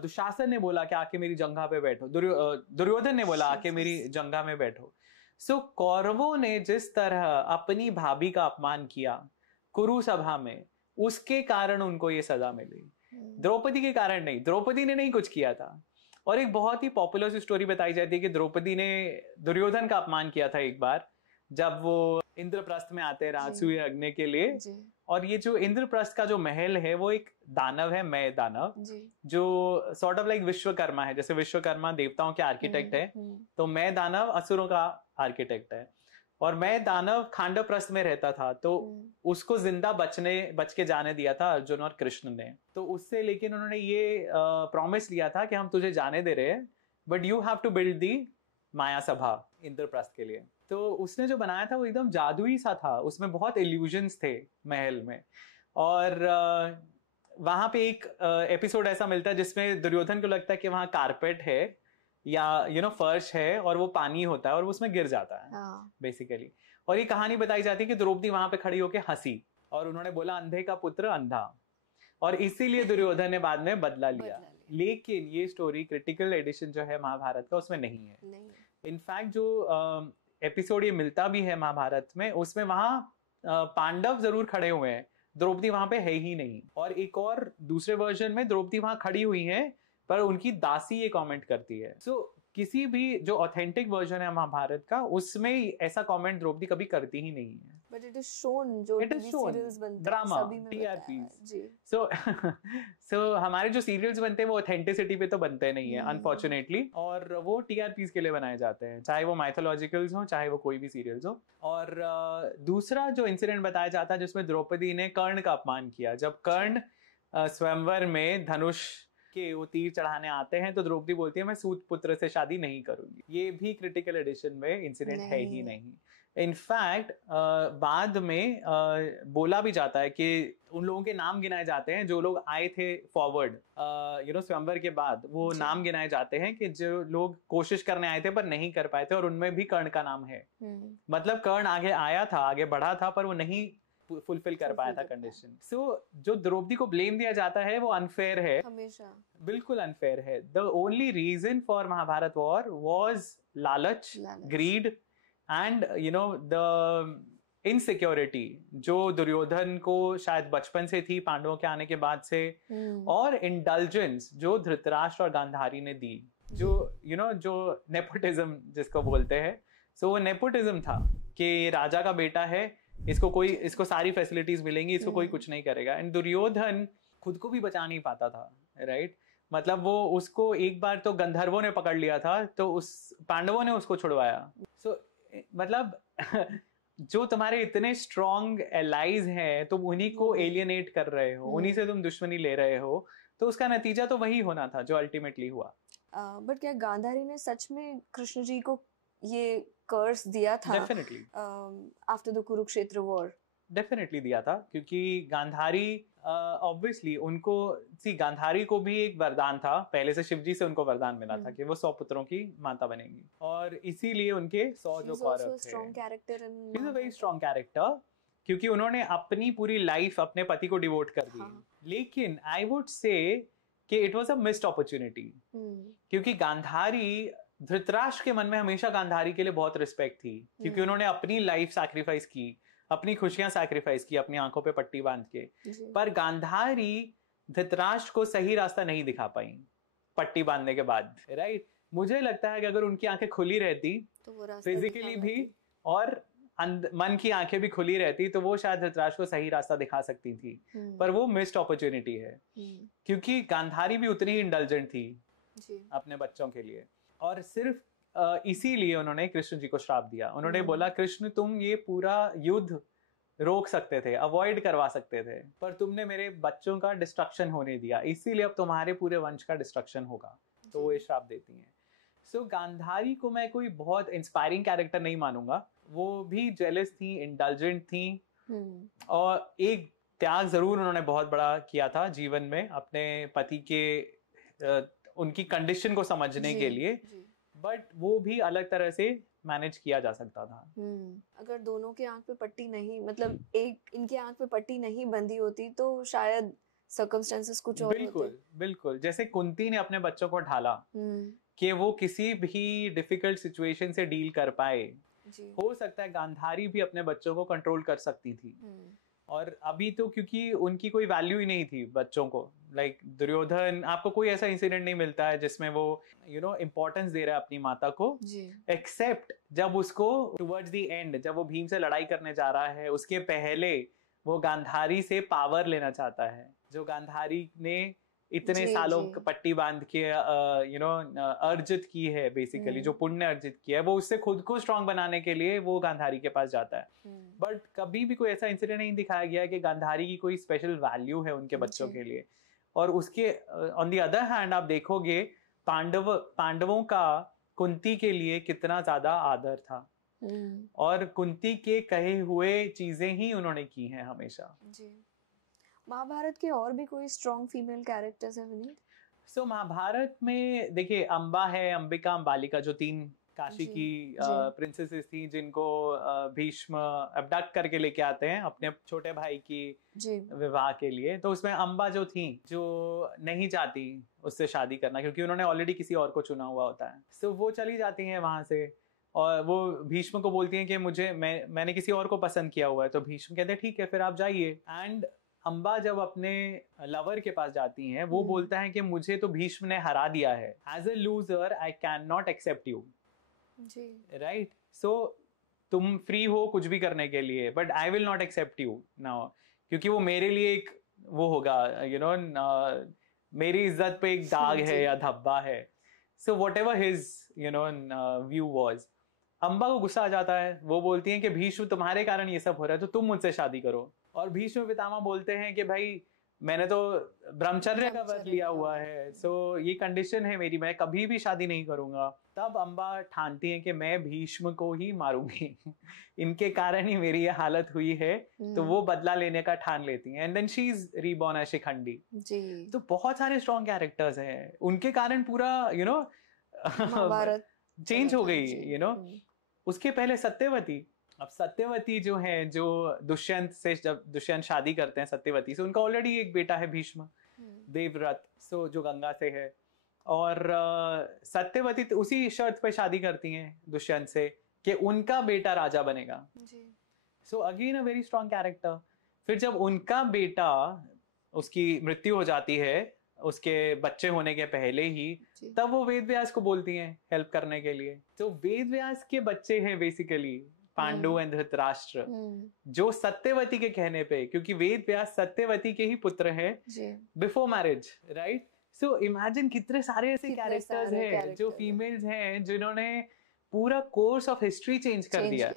दुशासन ने बोला कि आके मेरी जंघा पे बैठो, दुर्योधन ने बोला आके मेरी जंघा में बैठो। सो कौरवों ने जिस तरह अपनी भाभी का अपमान किया कुरु सभा में, उसके कारण उनको ये सजा मिली, द्रौपदी के कारण नहीं। द्रौपदी ने नहीं कुछ किया था। और एक बहुत ही पॉपुलर सी स्टोरी बताई जाती है कि द्रौपदी ने दुर्योधन का अपमान किया था एक बार, जब वो इंद्रप्रस्थ में आते हैं राजसूय यज्ञ के लिए। और ये जो इंद्रप्रस्थ का जो महल है वो एक दानव है, मय दानव, जो सॉर्ट ऑफ लाइक विश्वकर्मा है। जैसे विश्वकर्मा देवताओं के आर्किटेक्ट है, तो मय दानव असुरों का आर्किटेक्ट है। और मय दानव खांडवप्रस्थ में रहता था, तो उसको जिंदा बच के जाने दिया था अर्जुन और कृष्ण ने। तो उससे लेकिन उन्होंने ये प्रॉमिस लिया था कि हम तुझे जाने दे रहे हैं, but you have to build the Maya Sabha Indraprastha के लिए। तो उसने जो बनाया था वो एकदम जादुई सा था, उसमें बहुत इल्यूजन्स थे महल में। और वहां पे एक एपिसोड ऐसा मिलता है जिसमें दुर्योधन को लगता है कि वहां कारपेट है या फर्श है और वो पानी होता है और वो उसमें गिर जाता है बेसिकली। और ये कहानी बताई जाती है कि द्रौपदी वहां पे खड़ी होके हंसी और उन्होंने बोला अंधे का पुत्र अंधा, और इसीलिए दुर्योधन ने बाद में बदला लिया। लेकिन ये स्टोरी क्रिटिकल एडिशन जो है महाभारत का उसमें नहीं है। इनफैक्ट जो एपिसोड ये मिलता भी है महाभारत में, उसमें वहां पांडव जरूर खड़े हुए हैं, द्रौपदी वहां पे है ही नहीं। और एक और दूसरे वर्जन में द्रौपदी वहां खड़ी हुई है पर उनकी दासी ये कमेंट करती है। सो किसी भी जो ऑथेंटिक वर्जन है महाभारत का, उसमें ऐसा कमेंट द्रौपदी कभी करती ही नहीं है। But it is shown, जो टीवी सीरियल्स बनते हैं ड्रामा सभी में TRPs जी। so हमारे जो सीरियल्स बनते हैं वो ऑथेंटिसिटी पे तो बनते नहीं है अनफॉर्चुनेटली, और वो TRPs के लिए बनाए जाते हैं, चाहे वो माइथोलॉजिकल्स हो चाहे वो कोई भी सीरियल्स हो। और दूसरा जो इंसिडेंट बताया जाता है जिसमें द्रौपदी ने कर्ण का अपमान किया, जब कर्ण स्वयंवर में धनुष के वो तीर चढ़ाने आते हैं तो द्रौपदी बोलती है मैं सूत पुत्र से शादी नहीं करूंगी। ये भी क्रिटिकल एडिशन में इंसिडेंट है ही नहीं। इनफैक्ट बाद में बोला भी जाता है कि उन लोगों के नाम गिनाए जाते हैं जो लोग आए थे फॉरवर्ड स्वयंवर के बाद, वो नाम गिनाए जाते हैं कि जो लोग कोशिश करने आए थे पर नहीं कर पाए थे, और उनमें भी कर्ण का नाम है। मतलब कर्ण आगे आया था, आगे बढ़ा था, पर वो नहीं फुलफिल कर पाया था कंडीशन। सो जो द्रौपदी को ब्लेम दिया जाता है वो अनफेयर है, हमेशा बिल्कुल अनफेयर है। The only reason for Mahabharata war was लालच, greed and you know the insecurity जो दुर्योधन को शायद बचपन से थी पांडवों के आने के बाद से, और इंडल्जेंस जो धृतराष्ट्र और गांधारी ने दी, जो यू नो जो नेपोटिज्म जिसको बोलते हैं। सो वो नेपोटिज्म था कि राजा का बेटा है, इसको सारी फैसिलिटीज मिलेंगी, इसको कोई कुछ नहीं करेगा। एंड दुर्योधन खुद को भी बचा नहीं पाता था, राइट? मतलब वो उसको एक बार तो गंधर्वों ने पकड़ लिया था, तो उस पांडवों ने उसको छुड़वाया। सो मतलब जो तुम्हारे इतने स्ट्रॉन्ग एलाइज हैं, तुम उन्हीं को एलियनेट कर रहे हो, उन्हीं से तुम दुश्मनी ले रहे हो, तो उसका नतीजा तो वही होना था जो अल्टीमेटली हुआ। बट क्या गांधारी ने सच में कृष्ण जी को ये कर्स दिया था? Definitely after the Kurukshetra war definitely दिया था, क्योंकि गांधारी ऑब्वियसली उनको गांधारी को भी एक वरदान था, पहले से शिवजी से उनको वरदान मिला था कि वो 100 पुत्रों की माता बनेंगी, और इसीलिए उनके 100 जो कौरव थे। Strong character in is a very strong character, क्योंकि उन्होंने अपनी पूरी लाइफ अपने पति को डिवोट कर दी। लेकिन आई वुड से कि it was a missed opportunity, क्योंकि गांधारी, धृतराष्ट्र के मन में हमेशा गांधारी के लिए बहुत रिस्पेक्ट थी, क्योंकि उन्होंने अपनी लाइफ सैक्रिफाइस की, अपनी खुशियां सैक्रिफाइस की अपनी आंखों पे पट्टी बांध के। पर गांधारी धृतराष्ट्र को सही रास्ता नहीं दिखा पाई पट्टी बांधने के बाद, राइट? मुझे लगता है कि अगर उनकी आंखें खुली रहती तो फिजिकली भी और मन की आंखें भी खुली रहती, तो वो शायद धृतराष्ट्र को सही रास्ता दिखा सकती थी। पर वो मिस्ड अपॉर्चुनिटी है, क्योंकि गांधारी भी उतनी ही इंडल्जेंट थी अपने बच्चों के लिए, और सिर्फ इसीलिए उन्होंने कृष्ण जी को श्राप दिया। उन्होंने बोला, कृष्ण तुम ये पूरा युद्ध रोक सकते थे, अवॉइड करवा सकते थे, पर तुमने मेरे बच्चों का डिस्ट्रक्शन होने दिया, इसीलिए अब तुम्हारे पूरे वंश का डिस्ट्रक्शन होगा। तो वो ये श्राप देती हैं। सो गांधारी को मैं कोई बहुत इंस्पायरिंग कैरेक्टर नहीं मानूंगा। वो भी जेलस थी, इंडल्जेंट थी, और एक त्याग जरूर उन्होंने बहुत बड़ा किया था जीवन में अपने पति के उनकी कंडीशन को समझने के लिए, बट वो भी अलग तरह से मैनेज किया जा सकता था। अगर दोनों के आंख पे पट्टी नहीं, मतलब एक इनके आंख पे पट्टी नहीं बंधी होती तो शायद सर्कमस्टेंसेस कुछ और होते। बिल्कुल, जैसे कुंती ने अपने बच्चों को ढाला कि वो किसी भी डिफिकल्ट सिचुएशन से डील कर पाए। हो सकता है गांधारी भी अपने बच्चों को कंट्रोल कर सकती थी, और अभी तो क्योंकि उनकी कोई वैल्यू ही नहीं थी बच्चों को, लाइक दुर्योधन, आपको कोई ऐसा इंसिडेंट नहीं मिलता है जिसमें वो इम्पोर्टेंस दे रहा है अपनी माता को, एक्सेप्ट जब उसको टुवर्ड्स द एंड, जब वो भीम से लड़ाई करने जा रहा है, उसके पहले वो गांधारी से पावर लेना चाहता है, जो गांधारी ने इतने सालों पट्टी बांध के अर्जित की है, बेसिकली जो पुण्य अर्जित किया है, वो उससे खुद को स्ट्रांग बनाने के लिए वो गांधारी के पास जाता है। बट कभी भी कोई ऐसा इंसिडेंट नहीं दिखाया गया कि गांधारी की कोई स्पेशल वैल्यू है उनके बच्चों के लिए। और उसके ऑन द अदर हैंड आप देखोगे पांडवों का कुंती के लिए कितना ज्यादा आदर था, और कुंती के कहे हुए चीजें ही उन्होंने की हैं हमेशा। महाभारत के और भी कोई स्ट्रॉन्ग फीमेल कैरेक्टर्स हैं विनीत? सो महाभारत में देखिए, अंबा है, अंबिका, अंबालिका, जो 3 काशी की प्रिंसेसेस थी, जिनको भीष्म अबडक्ट करके लेके आते हैं अपने छोटे भाई की विवाह के लिए। तो उसमें अंबा जो थी, जो नहीं चाहती उससे शादी करना, क्योंकि उन्होंने ऑलरेडी किसी और को चुना हुआ होता है। सो वो चली जाती हैं वहां से, और वो भीष्म को बोलती हैं कि मैंने किसी और को पसंद किया हुआ है। तो भीष्म कहते हैं ठीक है, फिर आप जाइए। एंड अंबा जब अपने लवर के पास जाती हैं, वो बोलता है कि मुझे तो भीष्म ने हरा दिया है, as a loser I can not accept you, right? So तुम फ्री हो कुछ भी करने के लिए, but I will not accept you now, क्योंकि वो मेरे लिए एक वो होगा, मेरी इज्जत पे एक दाग है या धब्बा है। So what ever his view was, Amba को गुस्सा आ जाता है। वो बोलती हैं कि भीष्म तुम्हारे कारण ये सब हो रहा है, तो तुम मुझसे शादी करो। और भीष्म पितामह बोलते हैं कि भाई मैंने तो ब्रह्मचर्य का व्रत लिया हुआ है, सो ये कंडीशन है मेरी, मैं कभी भी शादी नहीं करूंगा। तब अंबा ठानती है कि मैं भीष्म को ही मारूंगी इनके कारण ही मेरी ये हालत हुई है। तो वो बदला लेने का ठान लेती हैं, and then she is reborn as Shikhandi. तो बहुत सारे स्ट्रॉन्ग कैरेक्टर्स हैं, उनके कारण पूरा महाभारत चेंज हो गई। उसके पहले सत्यवती, अब सत्यवती जो है, जो दुष्यंत से, जब दुष्यंत शादी करते हैं सत्यवती से, उनका ऑलरेडी एक बेटा है भीष्म, देवव्रत, सो जो गंगा से है, और सत्यवती उसी शर्त पे शादी करती हैं दुष्यंत से कि उनका बेटा राजा बनेगा। So again a very strong character. फिर जब उनका बेटा, उसकी मृत्यु हो जाती है उसके बच्चे होने के पहले ही, तब वो वेद व्यास को बोलती हैं हेल्प करने के लिए। तो वेद व्यास के बच्चे हैं बेसिकली पांडु एंड धृतराष्ट्र, जो सत्यवती के कहने पे, क्योंकि वेद व्यास सत्यवती के ही पुत्र हैं before marriage, right. So imagine कितने सारे ऐसे कैरेक्टर्स हैं जो फीमेल्स हैं जिन्होंने पूरा कोर्स ऑफ हिस्ट्री चेंज कर दिया।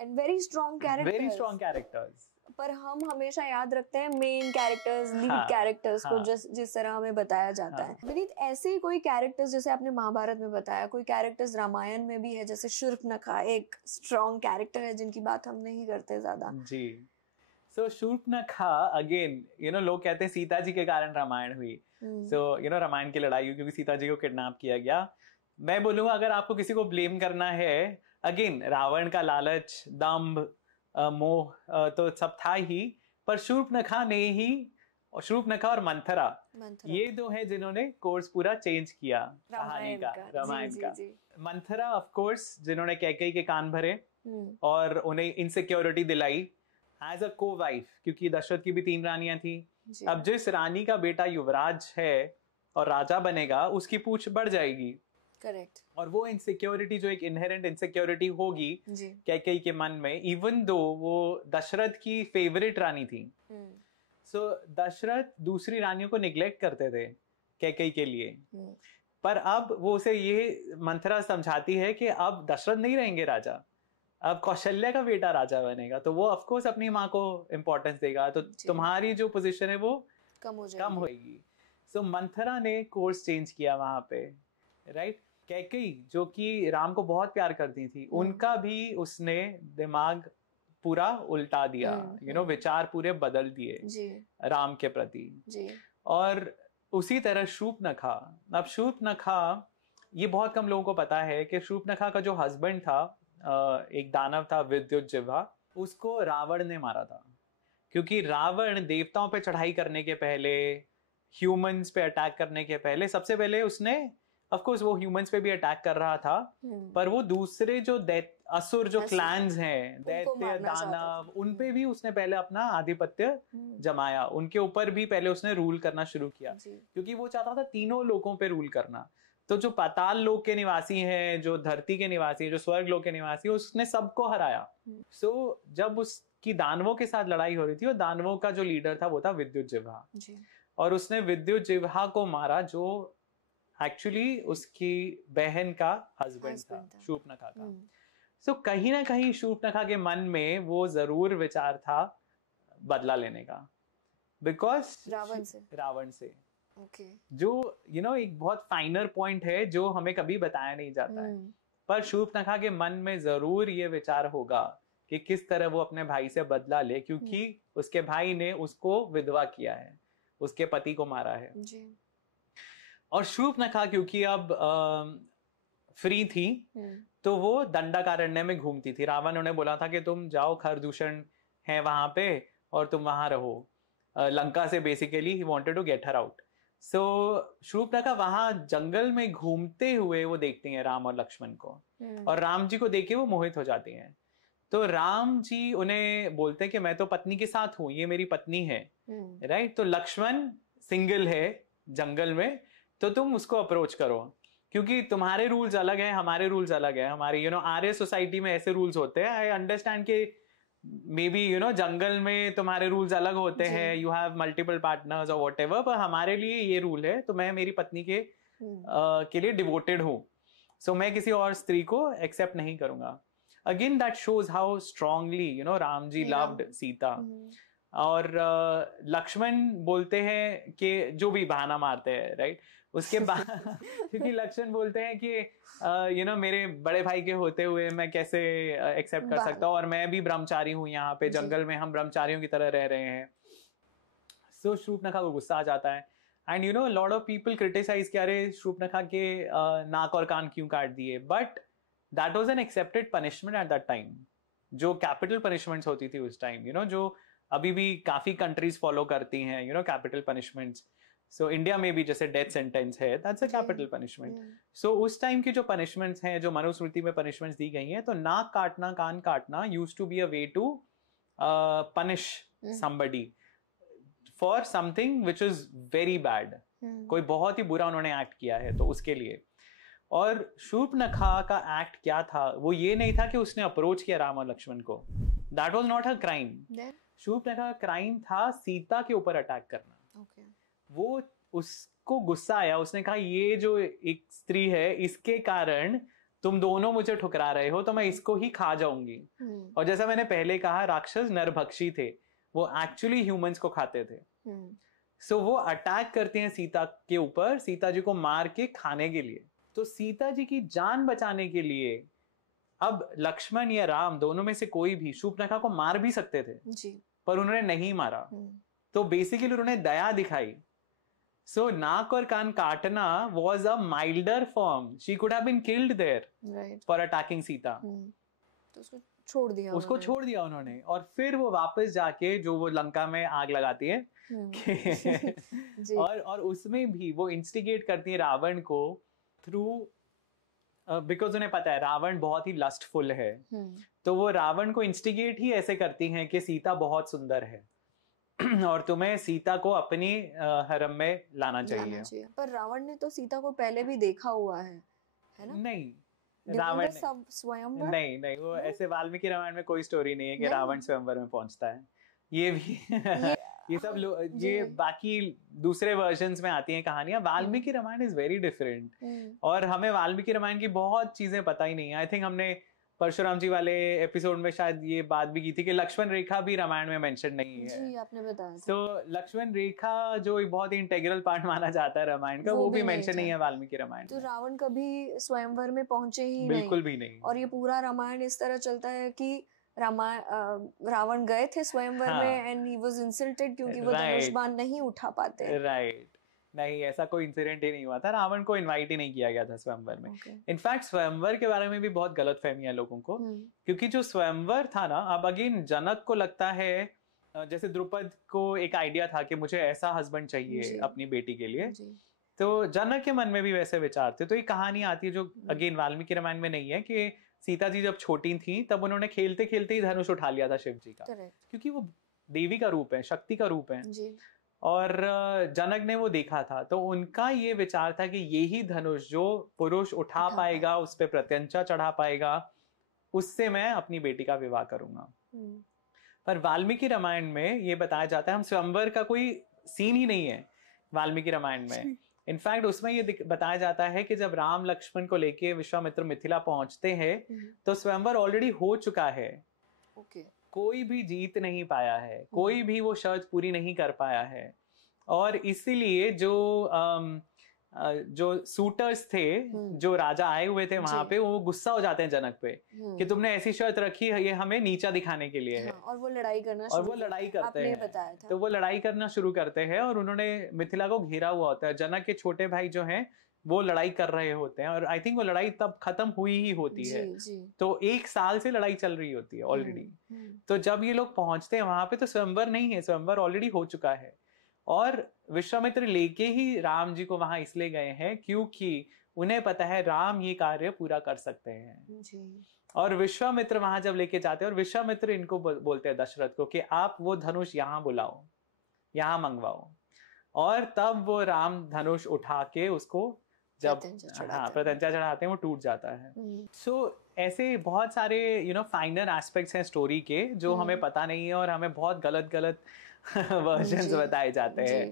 And very strong characters. पर हम हमेशा याद रखते हैं मेन कैरेक्टर्स, लीड कैरेक्टर्स को, जिस तरह हमें बताया जाता है। विनीत, ऐसे ही कोई कैरेक्टर्स जैसे आपने महाभारत में बताया, कोई कैरेक्टर्स रामायण में भी है, जैसे शूर्पणखा एक स्ट्रॉन्ग कैरेक्टर है जिनकी बात हम नहीं करते ज्यादा। जी। सो शूर्पणखा अगेन, लोग कहते हैं सीता जी के कारण रामायण हुई। सो रामायण की लड़ाई हुई क्योंकि सीता जी को किडनैप किया गया। मैं बोलूंगा अगर आपको किसी को ब्लेम करना है, अगेन रावण का लालच, दंभ, मोह तो सब था ही, पर शूर्पणखा ने ही, और शूर्पणखा और मंथरा ये दो हैं जिन्होंने कोर्स पूरा चेंज किया कहानी का, रामायण का। मंथरा ऑफ कोर्स जिन्होंने कैकेयी के कान भरे और उन्हें इनसिक्योरिटी दिलाई एज अ को वाइफ, क्योंकि दशरथ की भी 3 रानियां थी। अब जिस रानी का बेटा युवराज है और राजा बनेगा, उसकी पूछ बढ़ जाएगी। करेक्ट। और वो इनसिक्योरिटी, जो एक इनहेरेंट इनसिक्योरिटी होगी कैकेयी के मन में, इवन दो वो दशरथ की फेवरेट रानी थी। सो दशरथ दूसरी रानियों को निग्लेक्ट करते थे कैकेयी के लिए, पर अब वो उसे ये मंथरा समझाती है कि अब दशरथ नहीं रहेंगे राजा, अब कौशल्या का बेटा राजा बनेगा, तो वो ऑफ कोर्स अपनी माँ को इम्पोर्टेंस देगा, तो तुम्हारी जो पोजीशन है वो कम होगी। सो मंथरा ने कोर्स चेंज किया वहां पे, राइट। कैकेयी जो कि राम को बहुत प्यार करती थी, उनका भी उसने दिमाग पूरा उल्टा दिया, विचार पूरे बदल दिए राम के प्रति। और उसी तरह शूर्पणखा। अब शूर्पणखा, ये बहुत कम लोगों को पता है कि शूर्पणखा का जो हस्बैंड था, एक दानव था विद्युज्जिह्वा, उसको रावण ने मारा था, क्योंकि रावण देवताओं पे चढ़ाई करने के पहले, ह्यूमंस पे अटैक करने के पहले, सबसे पहले उसने, ऑफ कोर्स वो ह्यूमंस पे भी अटैक कर रहा था, पर वो दूसरे जो असुर जो क्लैंस हैं, दैत्य, दानव, उन पे भी उसने पहले अपना आधिपत्य जमाया, उनके ऊपर भी पहले उसने रूल करना शुरू किया, क्योंकि वो चाहता था तीनों लोगों पे रूल करना। तो जो पाताल लोक के निवासी हैं, जो धरती के निवासी हैं, जो स्वर्ग लोक के निवासी हैं, उसने सबको हराया। सो जब उसकी दानवों के साथ लड़ाई हो रही थी, और दानवों का जो लीडर था वो था विद्युज्जिह्वा, और उसने विद्युज्जिह्वा को मारा, जो एक्चुअली उसकी बहन का हस्बैंड था, शूर्पणखा का। सो कहीं ना कहीं शूर्पणखा के मन में वो जरूर विचार था बदला लेने का, बिकॉज रावण से जो एक बहुत फाइनर पॉइंट है जो हमें कभी बताया नहीं जाता है, पर शूर्पणखा के मन में जरूर ये विचार होगा कि किस तरह वो अपने भाई से बदला ले, क्योंकि उसके भाई ने उसको विधवा किया है, उसके पति को मारा है। और शूर्पणखा क्योंकि अब फ्री थी, तो वो दंडकारण्य में घूमती थी। रावण उन्हें बोला था कि तुम जाओ, खरदूषण है वहां पे और तुम वहां रहो, लंका से बेसिकली ही wanted to get her out. So Shurpanakha वहां जंगल में घूमते हुए वो देखती हैं राम और लक्ष्मण को, और राम जी को देखे वो मोहित हो जाती हैं। तो राम जी उन्हें बोलते हैं कि मैं तो पत्नी के साथ हूं, ये मेरी पत्नी है, राइट। तो लक्ष्मण सिंगल है जंगल में, तो तुम उसको अप्रोच करो, क्योंकि तुम्हारे रूल्स अलग हैं, हमारे रूल्स अलग हैं। हमारे आर्य सोसाइटी में ऐसे रूल्स होते हैं। आई अंडरस्टैंड के मे बी जंगल में तुम्हारे रूल्स अलग होते हैं, यू हैव मल्टीपल पार्टनर्स और व्हाटएवर, पर हमारे लिए ये रूल है, तो मैं मेरी पत्नी के लिए डिवोटेड हूँ, सो मैं किसी और स्त्री को एक्सेप्ट नहीं करूंगा। Again that shows how strongly Ram ji loved Sita. और लक्ष्मण बोलते हैं कि जो भी बहाना मारते हैं, राइट, उसके बाद क्योंकि लक्ष्मण बोलते हैं कि मेरे बड़े भाई के होते हुए मैं कैसे एक्सेप्ट कर सकता हूँ, और मैं भी ब्रह्मचारी हूँ, यहाँ पे जंगल में हम ब्रह्मचारियों की तरह रह रहे हैं। सो शूर्पणखा को गुस्सा आ जाता है, and lot of people criticise कि अरे शूर्पणखा के नाक और कान क्यों काट दिए, but that was an accepted punishment at that time, जो कैपिटल पनिशमेंट्स होती थी उस टाइम, जो अभी भी काफी कंट्रीज फॉलो करती हैं, कैपिटल पनिशमेंट्स। सो इंडिया में भी जैसे डेथ सेंटेंस है, दैट्स अ कैपिटल पनिशमेंट। सो उस टाइम की जो पनिशमेंट्स हैं, जो मनुस्मृति में पनिशमेंट्स दी गई हैं, तो नाक काटना, कान काटना used to be a way to punish somebody for something which is very bad. कोई बहुत ही बुरा उन्होंने एक्ट किया है तो उसके लिए। और शूर्पणखा का एक्ट क्या था, वो ये नहीं था कि उसने अप्रोच किया राम और लक्ष्मण को, that was not a crime. Shurpanakha का क्राइम था सीता के ऊपर अटैक करना। वो उसको गुस्सा आया, उसने कहा ये जो एक स्त्री है इसके कारण तुम दोनों मुझे ठुकरा रहे हो, तो मैं इसको ही खा जाऊंगी। और जैसा मैंने पहले कहा, राक्षस नरभक्षी थे, वो एक्चुअली ह्यूमंस को खाते थे। सो वो अटैक करते हैं सीता के ऊपर, सीता जी को मार के खाने के लिए। तो सीता जी की जान बचाने के लिए अब लक्ष्मण या राम दोनों में से कोई भी शूर्पणखा को मार भी सकते थे जी। पर उन्होंने नहीं मारा। तो बेसिकली उन्होंने दया दिखाई। सो नाक और कान काटना was a milder form. She could have been killed there for attacking Sita. तो उसको छोड़ दिया उन्होंने। और फिर वो वापस जाके जो वो लंका में आग लगाती है और उसमें भी वो इंस्टिगेट करती है रावण को थ्रू, बिकॉज उन्हें पता है रावण बहुत ही लस्टफुल है। तो वो रावण को इंस्टिगेट ही ऐसे करती हैं कि सीता बहुत सुंदर है और तुम्हें सीता को अपनी हरम में लाना चाहिए। पर रावण ने तो सीता को पहले भी देखा हुआ है ना? नहीं, रावण स्वयंवर नहीं, वो ऐसे वाल्मीकि रामायण में कोई स्टोरी नहीं है कि रावण स्वयंवर में पहुंचता है। ये भी ये सब ये बाकी दूसरे वर्जन्स में आती हैं कहानियां। Valmiki Ramayana is very different और हमें वाल्मीकि रामायण की बहुत चीजें पता ही नहीं है। आई थिंक हमने परशुराम जी वाले एपिसोड में शायद ये बात भी की थी कि लक्ष्मण रेखा भी रामायण में मेंशन नहीं है जी, आपने बताया था। तो लक्ष्मण रेखा जो एक बहुत ही इंटेग्रल पार्ट माना जाता है रामायण का, वो भी मेंशन नहीं है वाल्मीकि रामायण तो रावण कभी स्वयंवर में पहुंचे ही बिल्कुल भी नहीं। और ये पूरा रामायण इस तरह चलता है कि रावण गए थे स्वयंवर में एंड ही वाज इंसल्टेड क्योंकि वो धनुष बाण नहीं उठा पाते। राइट, नहीं ऐसा कोई इंसिडेंट ही नहीं हुआ था। रावण को इनवाइट ही नहीं किया गया था स्वयंवर में। इनफैक्ट स्वयंवर के बारे में भी बहुत गलत फहमी है लोगों को, क्योंकि जो स्वयंवर था ना, अब अगेन जनक को लगता है जैसे द्रुपद को एक आइडिया था कि मुझे ऐसा हस्बैंड चाहिए अपनी बेटी के लिए, तो जनक के मन में भी वैसे विचार थे। तो एक कहानी आती है जो अगेन वाल्मीकि रामायण में नहीं है कि सीता जी जब छोटी थी तब उन्होंने खेलते खेलते ही धनुष उठा लिया था शिव जी का, क्योंकि वो देवी का रूप है, शक्ति का रूप है और जनक ने वो देखा था। तो उनका ये विचार था कि यही धनुष जो पुरुष उठा पाएगा, उस पे प्रत्यंचा चढ़ा पाएगा, उससे मैं अपनी बेटी का विवाह करूंगा। पर वाल्मीकि रामायण में ये बताया जाता है, हम स्वयंवर का कोई सीन ही नहीं है वाल्मीकि रामायण में। इनफैक्ट उसमें ये बताया जाता है कि जब राम लक्ष्मण को लेके विश्वामित्र मिथिला पहुंचते हैं तो स्वयंवर ऑलरेडी हो चुका है। कोई भी जीत नहीं पाया है, कोई भी वो शर्त पूरी नहीं कर पाया है। और इसीलिए जो सूटर्स थे, जो राजा आए हुए थे वहां पे, वो गुस्सा हो जाते हैं जनक पे कि तुमने ऐसी शर्त रखी है, ये हमें नीचा दिखाने के लिए है। और वो लड़ाई करते हैं। तो वो लड़ाई करना शुरू करते हैं और उन्होंने मिथिला को घेरा हुआ होता है। जनक के छोटे भाई जो हैं वो लड़ाई कर रहे होते हैं और आई थिंक वो लड़ाई तब खत्म हुई ही होती है। तो 1 साल से लड़ाई चल रही होती है ऑलरेडी। तो जब ये लोग पहुंचते हैं वहां पे तो स्वयंवर नहीं है, स्वयंवर ऑलरेडी हो चुका है। और विश्वामित्र लेके ही राम जी को वहां इसलिए गए हैं क्योंकि उन्हें पता है राम ये कार्य पूरा कर सकते हैं जी। और विश्वामित्र वहां जब लेके जाते हैं और विश्वामित्र इनको बोलते हैं दशरथ को कि आप वो धनुष यहाँ बुलाओ, यहाँ मंगवाओ। और तब वो राम धनुष उठा के उसको जब प्रत्यंचा चढ़ाते हैं वो टूट जाता है। सो ऐसे बहुत सारे फाइनर एस्पेक्ट्स हैं स्टोरी के जो हमें पता नहीं है और हमें बहुत गलत वर्जन्स बताए जाते हैं।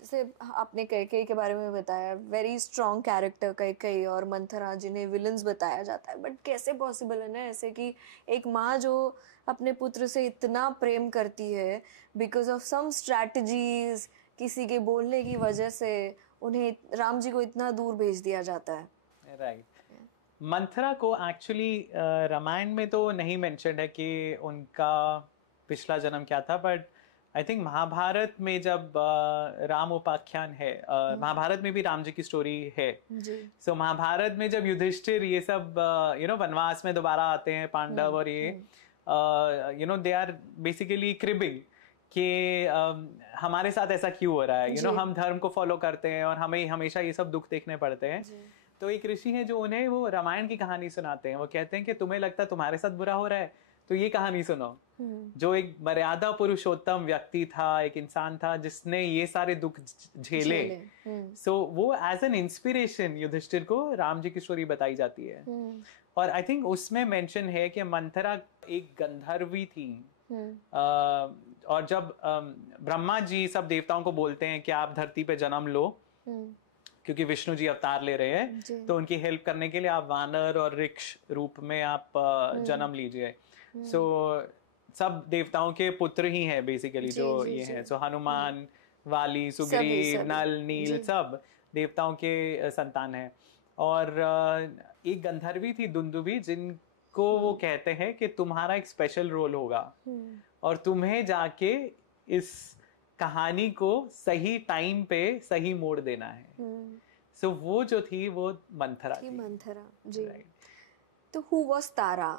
जैसे आपने कैकेयी के बारे में बताया, वेरी स्ट्रॉन्ग कैरेक्टर कैकेयी और मंथरा जिन्हें विलन्स बताया जाता है, बट कैसे पॉसिबल है ना ऐसे कि एक माँ जो अपने पुत्र से इतना प्रेम करती है बिकॉज ऑफ सम स्ट्रैटेजीज, किसी के बोलने की वजह से उन्हें राम जी को इतना दूर भेज दिया जाता है। राइट। मंथरा को एक्चुअली रामायण में तो नहीं मेंशन्ड है कि उनका पिछला जन्म क्या था, बट आई थिंक महाभारत में जब राम उपाख्यान है, महाभारत में भी राम जी की स्टोरी है। सो महाभारत में जब युधिष्ठिर ये सब वनवास में दोबारा आते हैं पांडव और ये दे आर बेसिकली क्रिबिंग कि हमारे साथ ऐसा क्यों हो रहा है, हम धर्म को फॉलो करते हैं और हमें हमेशा ये सब दुख देखने पड़ते हैं। तो एक ऋषि है जो उन्हें वो रामायण की कहानी सुनाते हैं। वो कहते हैं कि तुम्हें लगता है तुम्हारे साथ बुरा हो रहा है तो ये कहानी सुनो। जो एक मर्यादा पुरुषोत्तम व्यक्ति था, एक इंसान था जिसने ये सारे दुख झेले। सो वो एज एन इंस्पिरेशन युधिष्ठिर को राम जी की स्टोरी बताई जाती है। और आई थिंक उसमें मेंशन है कि मंथरा एक गंधर्वी थी। और जब ब्रह्मा जी सब देवताओं को बोलते हैं कि आप धरती पे जन्म लो क्योंकि विष्णु जी अवतार ले रहे हैं, तो उनकी हेल्प करने के लिए आप वानर और ऋक्ष रूप में आप जन्म लीजिए। सो सब देवताओं के पुत्र ही हैं बेसिकली जो ये हैं। सो हनुमान, वाली, सुग्रीव, नल, नील सब देवताओं के संतान हैं। और एक गंधर्वी थी दुंदुभी, जिनको वो कहते हैं कि तुम्हारा एक स्पेशल रोल होगा और तुम्हें जाके इस कहानी को सही टाइम पे सही मोड़ देना है। सो वो जो थी वो मंथरा थी। मंथरा जी। तो हु वाज तारा?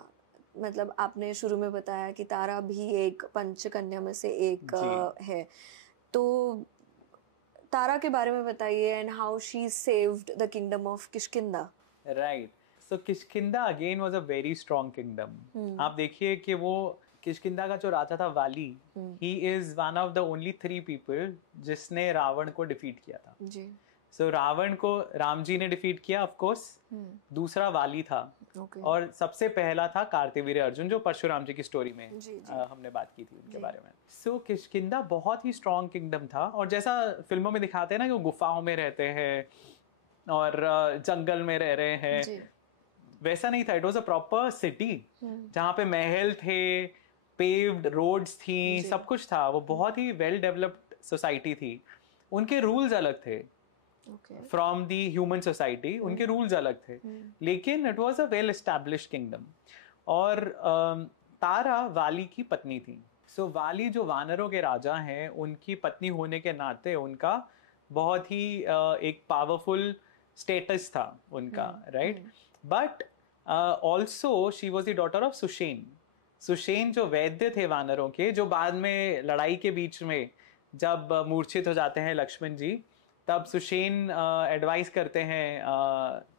मतलब आपने शुरू में बताया कि तारा भी एक पंचकन्या में से एक है, तो तारा के बारे में बताइए and how she saved the kingdom of Kishkindha. Right. So Kishkindha again was a very strong kingdom. आप देखिए कि वो किष्किंधा का जो राजा था वाली, he is one of the only 3 people जिसने रावण को डिफीट किया था जी। सो रावण को राम जी ने डिफीट किया ऑफ कोर्स। दूसरा वाली था और सबसे पहला था कार्तिवीर्य अर्जुन, जो परशुराम जी की स्टोरी में हमने बात की थी उनके बारे में। सो किष्किंधा बहुत ही स्ट्रॉन्ग किंगडम था। और जैसा फिल्मों में दिखाते हैं ना कि वो गुफाओं में रहते हैं और जंगल में रह रहे हैं, वैसा नहीं था। It was a proper city जहाँ पे महल थे, पेव्ड रोड्स थी, सब कुछ था। वो बहुत ही वेल डेवलप्ड सोसाइटी थी। उनके रूल्स अलग थे फ्रॉम दी ह्यूमन सोसाइटी, उनके रूल्स अलग थे, लेकिन it was a well established kingdom. और तारा वाली की पत्नी थी। सो वाली जो वानरों के राजा हैं, उनकी पत्नी होने के नाते उनका बहुत ही एक पावरफुल स्टेटस था उनका, right. But also she was the daughter of Sushen. Sushen जो वैद्य थे वानरों के, जो बाद में लड़ाई के बीच में जब मूर्छित हो जाते हैं लक्ष्मण जी, तब सुशेन एडवाइस करते हैं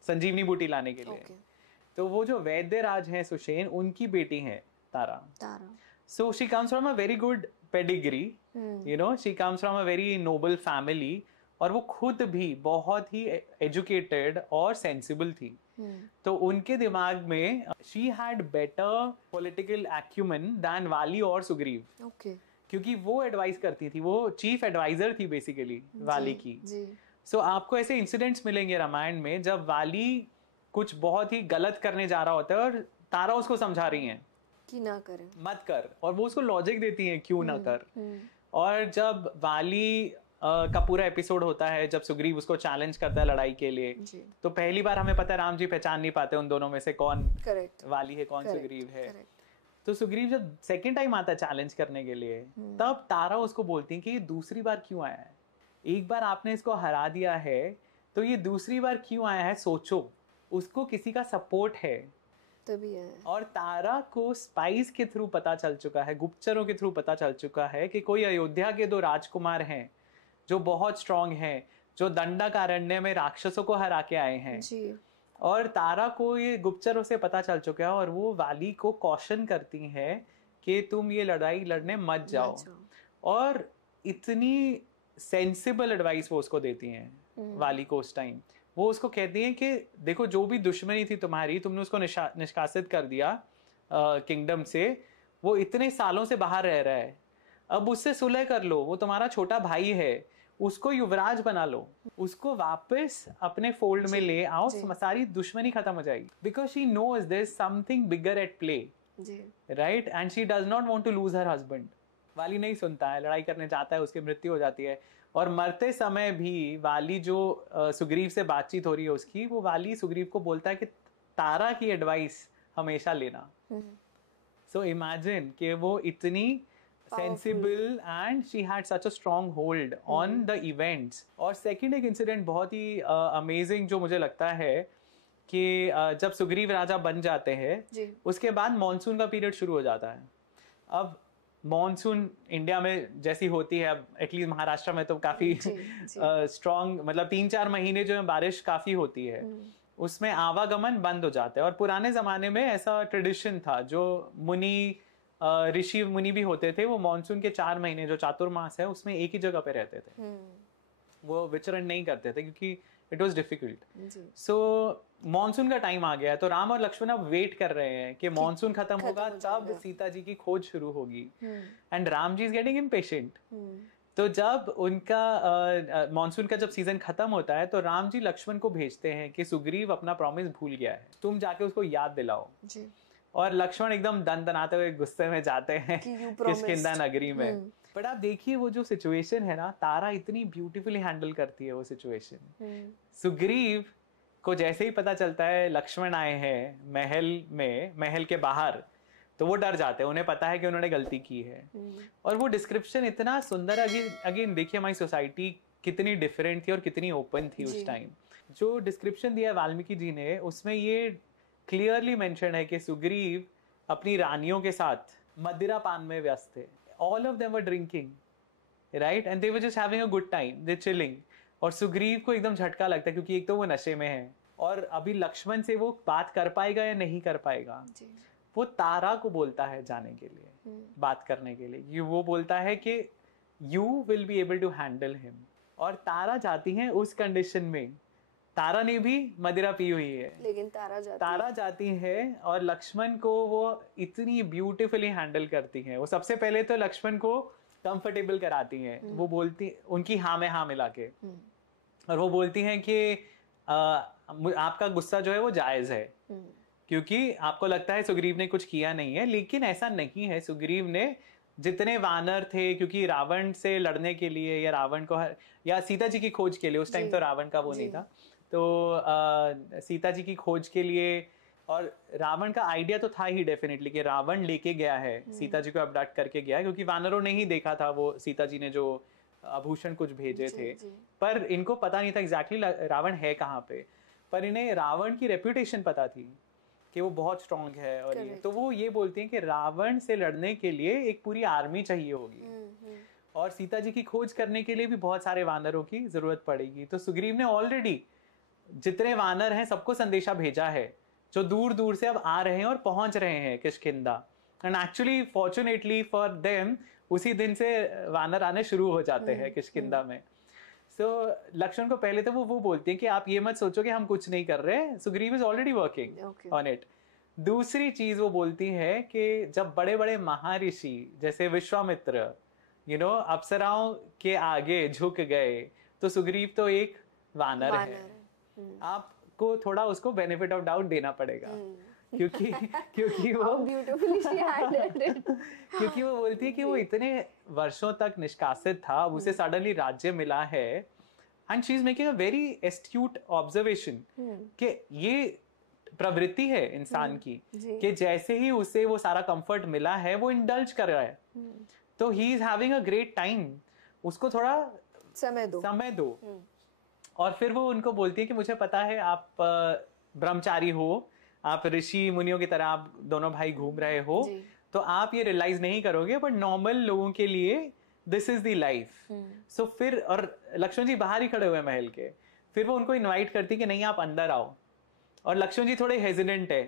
संजीवनी बूटी लाने के लिए। तो वो जो वैद्य राज हैं सुशेन, उनकी बेटी हैं Tara. So she comes from a very good pedigree, she comes from a very noble family. और वो खुद भी बहुत ही एजुकेटेड और सेंसिबल थी। तो उनके दिमाग में she had better political acumen than Vali और सुग्रीव, क्योंकि वो एडवाइस करती थी, वो चीफ एडवाइजर थी बेसिकली वाली की। सो आपको ऐसे इंसिडेंट्स मिलेंगे रामायण में जब वाली कुछ बहुत ही गलत करने जा रहा होता है और तारा उसको समझा रही है कि ना करे, मत कर, और वो उसको लॉजिक देती है क्यों ना कर। और जब वाली का पूरा एपिसोड होता है, जब सुग्रीव उसको चैलेंज करता है लड़ाई के लिए, तो पहली बार हमें पता है राम जी पहचान नहीं पाते उन दोनों में से कौन वाली है, कौन सुग्रीव है। तो सुग्रीव जब सेकंड टाइम आता है चैलेंज करने के लिए, तब तारा उसको बोलती है कि ये दूसरी बार क्यों आया है, एक बार आपने इसको हरा दिया है तो ये दूसरी बार क्यों आया है, सोचो। उसको किसी का सपोर्ट है तभी है। और तारा को स्पाइस के थ्रू पता चल चुका है, गुप्तचरों के थ्रू पता चल चुका है कि कोई अयोध्या के 2 राजकुमार हैं जो बहुत स्ट्रांग हैं, जो दंडकारण्य में राक्षसों को हरा के आए हैं जी। और तारा को ये गुप्तचरों से पता चल चुका है और वो वाली को कॉशन करती है कि तुम ये लड़ाई लड़ने मत जाओ। और इतनी सेंसिबल एडवाइस वो उसको देती हैं वाली को उस टाइम। वो उसको कहती हैं कि देखो, जो भी दुश्मनी थी तुम्हारी, तुमने उसको निष्कासित कर दिया किंगडम से, वो इतने सालों से बाहर रह रहा है, अब उससे सुलह कर लो, वो तुम्हारा छोटा भाई है, उसको युवराज बना लो, उसको वापस अपने फोल्ड में ले आओ, सारी दुश्मनी खत्म हो जाएगी। Because she knows there is something bigger at play, right, and she does not want to lose her husband. Vali नहीं सुनता है, लड़ाई करने जाता है, उसकी मृत्यु हो जाती है। और मरते समय भी वाली जो सुग्रीव से बातचीत हो रही है उसकी, वो वाली सुग्रीव को बोलता है कि तारा की एडवाइस हमेशा लेना। सो इमेजिन कि वो इतनी sensible and she had such a strong hold on the events. और second एक incident बहुत ही amazing जो मुझे लगता है कि जब सुग्रीव राजा बन जाते हैं उसके बाद मॉनसून का पीरियड शुरू हो जाता है। अब मॉनसून इंडिया में जैसी होती है, अब एटलीस्ट महाराष्ट्र में तो काफी स्ट्रॉन्ग, मतलब 3-4 महीने जो है बारिश काफी होती है, उसमें आवागमन बंद हो जाता है। और पुराने जमाने में ऐसा ट्रेडिशन था, जो मुनि ऋषि मुनि भी होते थे, वो मॉनसून के 4 महीने जो चातुर्मास है उसमें एक ही जगह पे रहते थे, वो विचरण नहीं करते थे क्योंकि it was difficult. So monsoon का टाइम आ गया, तो राम और लक्ष्मण अब वेट कर रहे हैं कि मॉनसून खत्म होगा तब सीता जी की खोज शुरू होगी। And Ram ji is getting impatient. तो जब उनका मॉनसून का जब सीजन खत्म होता है तो राम जी लक्ष्मण को भेजते हैं कि सुग्रीव अपना प्रॉमिस भूल गया है, तुम जाके उसको याद दिलाओ जी। और लक्ष्मण एकदम दनदनाते हुए गुस्से में जाते हैं किष्किंधा नगरी में। बट आप देखिए वो जो सिचुएशन है ना, तारा इतनी ब्यूटीफुली हैंडल करती है वो सिचुएशन। सुग्रीव को जैसे ही पता चलता है लक्ष्मण आए हैं महल के बाहर, तो वो डर जाते हैं, उन्हें पता है कि उन्होंने गलती की है। और वो डिस्क्रिप्शन इतना सुंदर, अगेन देखिए हमारी सोसाइटी कितनी डिफरेंट थी और कितनी ओपन थी उस टाइम। जो डिस्क्रिप्शन दिया वाल्मीकि जी ने, उसमें ये क्लियरली मेंशन है कि सुग्रीव अपनी रानियों के साथ मदिरा पान में व्यस्त थे। All of them were drinking, right? And they were just having a good time, they're chilling. और सुग्रीव को एकदम झटका लगता है क्योंकि एक तो वो नशे में है, और अभी लक्ष्मण से वो बात कर पाएगा या नहीं कर पाएगा। वो तारा को बोलता है जाने के लिए, बात करने के लिए। वो बोलता है कि you will be able to handle him, और तारा जाती है उस कंडीशन में। तारा ने भी मदिरा पी हुई है, लेकिन तारा जाती है और लक्ष्मण को वो इतनी ब्यूटीफुली हैंडल करती है। वो सबसे पहले तो लक्ष्मण को कंफर्टेबल कराती हैं, वो बोलती उनकी हाँ में हाँ मिला के, और वो बोलती हैं कि आपका गुस्सा जो है वो जायज है क्योंकि आपको लगता है सुग्रीव ने कुछ किया नहीं है, लेकिन ऐसा नहीं है। सुग्रीव ने जितने वानर थे, क्योंकि रावण से लड़ने के लिए या रावण को या सीता जी की खोज के लिए, उस टाइम तो रावण का वो नहीं था, तो सीता जी की खोज के लिए, और रावण का आइडिया तो था ही डेफिनेटली कि रावण लेके गया है सीता जी को, अबडक्ट करके गया है, क्योंकि वानरों ने ही देखा था वो सीता जी ने जो आभूषण कुछ भेजे थे, पर इनको पता नहीं था एग्जैक्टली रावण है कहाँ पे। पर इन्हें रावण की रेपुटेशन पता थी कि वो बहुत स्ट्रांग है, और ये तो वो ये बोलती हैं कि रावण से लड़ने के लिए एक पूरी आर्मी चाहिए होगी, और सीता जी की खोज करने के लिए भी बहुत सारे वानरों की जरूरत पड़ेगी। तो सुग्रीव ने ऑलरेडी जितने वानर हैं सबको संदेशा भेजा है, जो दूर दूर से अब आ रहे हैं और पहुंच रहे हैं Kishkindha. And actually fortunately for them उसी दिन से वानर आने शुरू हो जाते हैं किष्किंधा में। सो लक्ष्मण को पहले तो वो बोलती है कि आप ये मत सोचो कि हम कुछ नहीं कर रहे, Sugriva is already working on it. दूसरी चीज वो बोलती है कि जब बड़े बड़े महर्षि जैसे विश्वामित्र अप्सराओं के आगे झुक गए, तो सुग्रीव तो एक वानर है। आपको थोड़ा उसको बेनिफिट ऑफ डाउट देना पड़ेगा, क्योंकि वो क्योंकि वो बोलती है कि वो इतने वर्षों तक निष्कासित था, अब उसे सडनली राज्य मिला है, and she is making a very astute observation कि ये प्रवृत्ति है इंसान की कि जैसे ही उसे वो सारा कंफर्ट मिला है वो इंडल्ज कर रहा है, तो he is having a great time, उसको थोड़ा समय दो। और फिर वो उनको बोलती है कि मुझे पता है आप ब्रह्मचारी हो, आप ऋषि मुनियों की तरह आप दोनों भाई घूम रहे हो, तो आप ये रियलाइज नहीं करोगे, बट नॉर्मल लोगों के लिए दिस इज द लाइफ। सो फिर, और लक्ष्मण जी बाहर ही खड़े हुए महल के, फिर वो उनको इनवाइट करती कि नहीं आप अंदर आओ, और लक्ष्मण जी थोड़े हेजिडेंट है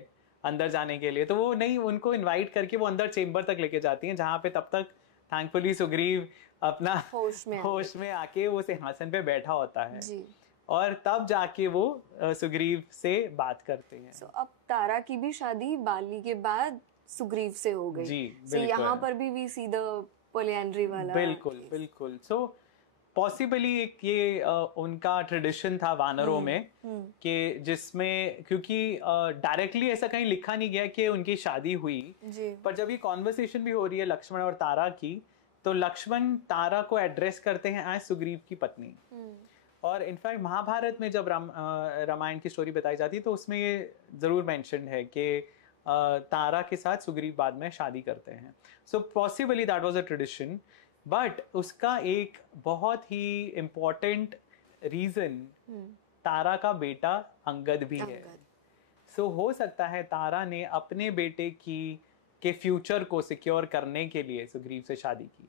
अंदर जाने के लिए, तो वो नहीं, उनको इन्वाइट करके वो अंदर चेम्बर तक लेके जाती हैं, जहाँ पे तब तक थैंकफुली सुग्रीव अपना होश में आके वो सिंहासन पे बैठा होता है जी। और तब जाके वो सुग्रीव से बात करते हैं। so, अब तारा की भी शादी बाली के बाद सुग्रीव से हो गई जी, बिल्कुल। यहाँ पर भी वी सी द पॉलीएंड्री वाला, बिल्कुल। सो पॉसिबली एक ये उनका ट्रेडिशन था वानरों में कि जिसमें, क्योंकि डायरेक्टली ऐसा कहीं लिखा नहीं गया कि उनकी शादी हुई, पर जब ये कॉन्वर्सेशन भी हो रही है लक्ष्मण और तारा की, तो लक्ष्मण तारा को एड्रेस करते हैं एज सुग्रीव की पत्नी। और इनफैक्ट महाभारत में जब रामायण की स्टोरी बताई जाती है तो उसमें ये जरूर मेंशन है कि तारा के साथ सुग्रीव बाद में शादी करते हैं। So possibly that was a tradition, but उसका एक बहुत ही इम्पोर्टेंट रीजन तारा का बेटा अंगद भी है, सो हो सकता है तारा ने अपने बेटे के फ्यूचर को सिक्योर करने के लिए सुग्रीव से शादी की,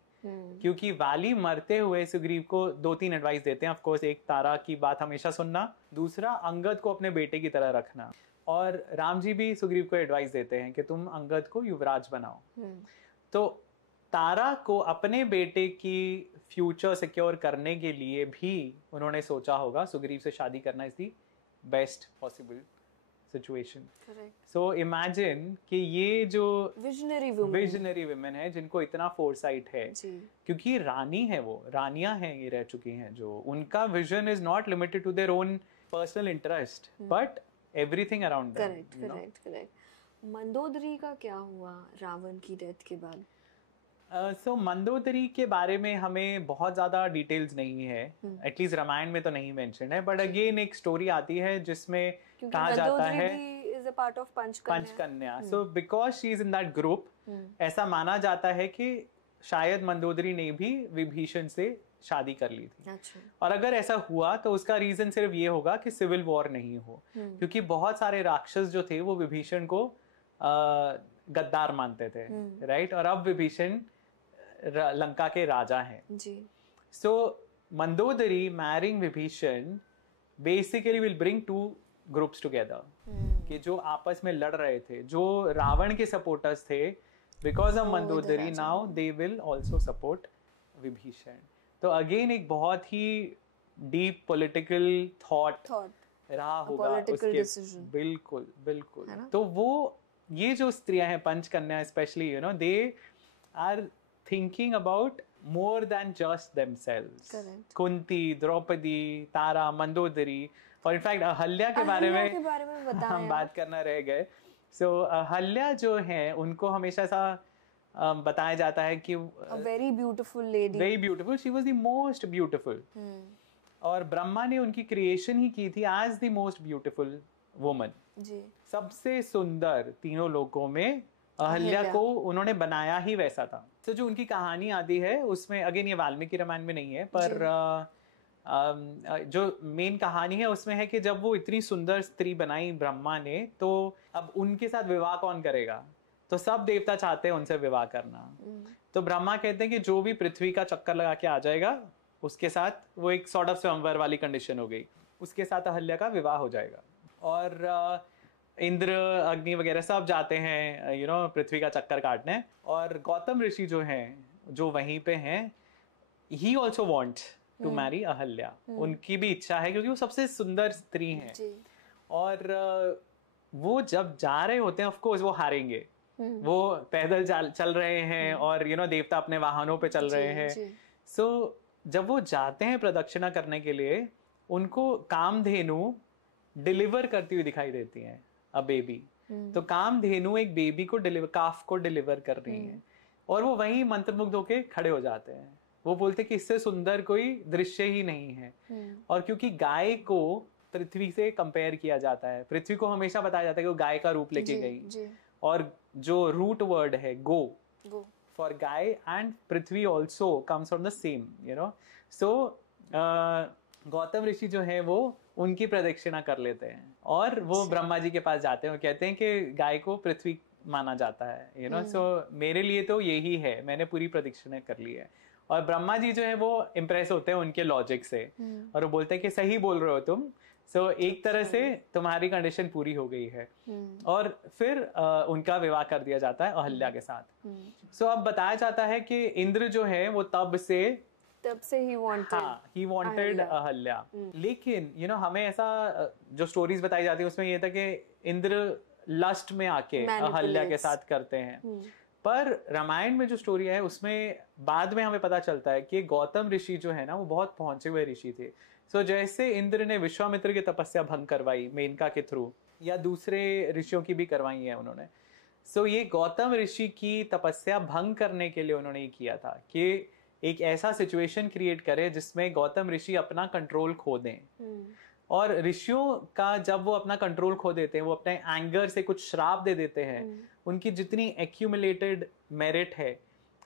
क्योंकि वाली मरते हुए सुग्रीव को 2-3 एडवाइस देते हैं। ऑफ कोर्स एक तारा की बात हमेशा सुनना, दूसरा अंगद को अपने बेटे की तरह रखना, और राम जी भी सुग्रीव को एडवाइस देते हैं कि तुम अंगद को युवराज बनाओ। तो तारा को अपने बेटे की फ्यूचर सिक्योर करने के लिए भी उन्होंने सोचा होगा सुग्रीव से शादी करना is the best possible situation. So imagine कि ये जो विजनरी वुमेन है जिनको इतना फोरसाइट है, क्योंकि रानी है, वो रानियां हैं, ये रह चुकी हैं, जो उनका vision is not limited to their own personal interest but everything around them. Correct. Mandodari का क्या हुआ रावण की डेथ के बाद? सो मंदोदरी के बारे में हमें बहुत ज़्यादा डिटेल्स नहीं है, एटलीस्ट रामायण में तो नहीं मेंशन है, बट अगेन एक स्टोरी आती है जिसमें कहा जाता है is a part of Panchakanya. So because she is in that group, ऐसा माना जाता है कि शायद मंदोदरी ने भी विभीषण से शादी कर ली थी। अच्छा। और अगर ऐसा हुआ तो उसका रीजन सिर्फ ये होगा कि सिविल वॉर नहीं हो, क्योंकि बहुत सारे राक्षस जो थे वो विभीषण को गद्दार मानते थे, राइट? और अब विभीषण लंका के राजा हैं। So Mandodari marrying Vibhishan basically will bring two groups together, कि जो आपस में लड़ रहे थे, जो रावण के सपोर्टर्स थे, because of Mandodari now they will also support Vibhishan. तो अगेन एक बहुत ही डीप पॉलिटिकल थॉट रहा होगा उसके। बिल्कुल बिल्कुल। तो वो ये जो स्त्रियां हैं Panchakanya specially, you know, they are thinking about more than just themselves. Correct. Kunti, Draupadi, Tara, Mandodari, और इनफैक्ट अहल्या के बारे में हम बात करना रह गए। सो अहल्या जो है उनको हमेशा ऐसा बताया जाता है कि very beautiful lady, very beautiful, she was the most beautiful, और ब्रह्मा ने उनकी क्रिएशन ही की थी as the most beautiful woman. सबसे सुंदर तीनों लोकों में अहल्या को उन्होंने बनाया ही वैसा था। तो जो उनकी कहानी आती है उसमें, अगेन ये वाल्मीकि रामायण में नहीं है, पर जो मेन कहानी है उसमें है कि जब वो इतनी सुंदर स्त्री बनाई ब्रह्मा ने, तो अब उनके साथ विवाह कौन करेगा? तो सब देवता चाहते हैं उनसे विवाह करना। तो ब्रह्मा कहते हैं कि जो भी पृथ्वी का चक्कर लगा के आ जाएगा उसके साथ, वो एक सॉर्ट ऑफ स्वयंवर वाली कंडीशन हो गई, उसके साथ अहल्या का विवाह हो जाएगा। और इंद्र, अग्नि वगैरह सब जाते हैं, यू नो, पृथ्वी का चक्कर काटने। और गौतम ऋषि जो हैं, जो वहीं पे हैं, he also want to marry Ahalya. उनकी भी इच्छा है क्योंकि वो सबसे सुंदर स्त्री हैं। और वो जब जा रहे होते हैं, ऑफ कोर्स वो हारेंगे, वो पैदल चल रहे हैं और यू नो देवता अपने वाहनों पे चल रहे हैं। सो जब वो जाते हैं प्रदक्षिणा करने के लिए, उनको कामधेनु डिलीवर करती हुई दिखाई देती हैं, अ बेबी। तो कामधेनु एक बेबी को काफ को डिलीवर कर रही है, और वो वहीं मंत्रमुग्ध होके खड़े हो जाते हैं। वो बोलते कि इससे सुंदर कोई दृश्य ही नहीं है। और क्योंकि गाय को पृथ्वी से कंपेयर किया जाता है, पृथ्वी को हमेशा बताया जाता है कि वो गाय का रूप लेके गई, और जो रूट वर्ड है go for gai and Prithvi also comes from the same, you know. So Gautam Rishi जो है वो उनकी प्रदक्षिणा कर लेते हैं, और वो ब्रह्मा जी के पास जाते हैं और कहते हैं कि गाय को पृथ्वी माना जाता है, यू नो। सो मेरे लिए तो यही है, मैंने पूरी प्रदक्षिणा कर ली है। और ब्रह्मा जी जो है वो इम्प्रेस होते हैं उनके लॉजिक से, और वो बोलते हैं कि सही बोल रहे हो तुम। सो एक तरह से तुम्हारी कंडीशन पूरी हो गई है। और फिर उनका विवाह कर दिया जाता है अहल्या के साथ। सो अब बताया जाता है कि इंद्र जो है वो तब से ही वांटेड अहल्या। लेकिन यू नो हमें ऐसा जो स्टोरीज बताई जाती है उसमें ये था कि इंद्र लस्ट में आके अहल्या के साथ करते हैं। पर रामायण में जो स्टोरी है उसमें बाद में हमें पता चलता है कि गौतम ऋषि जो है ना वो बहुत पहुंचे हुए ऋषि थे। सो जैसे इंद्र ने विश्वामित्र की तपस्या भंग करवाई मेनका के थ्रू, या दूसरे ऋषियों की भी करवाई है उन्होंने। सो ये गौतम ऋषि की तपस्या भंग करने के लिए उन्होंने ये किया था कि एक ऐसा सिचुएशन क्रिएट करे जिसमें गौतम ऋषि अपना कंट्रोल खो दें। और ऋषियों का जब वो अपना कंट्रोल खो देते हैं, वो अपने एंगर से कुछ श्राप दे देते हैं, उनकी जितनी एक्यूमुलेटेड मेरिट है,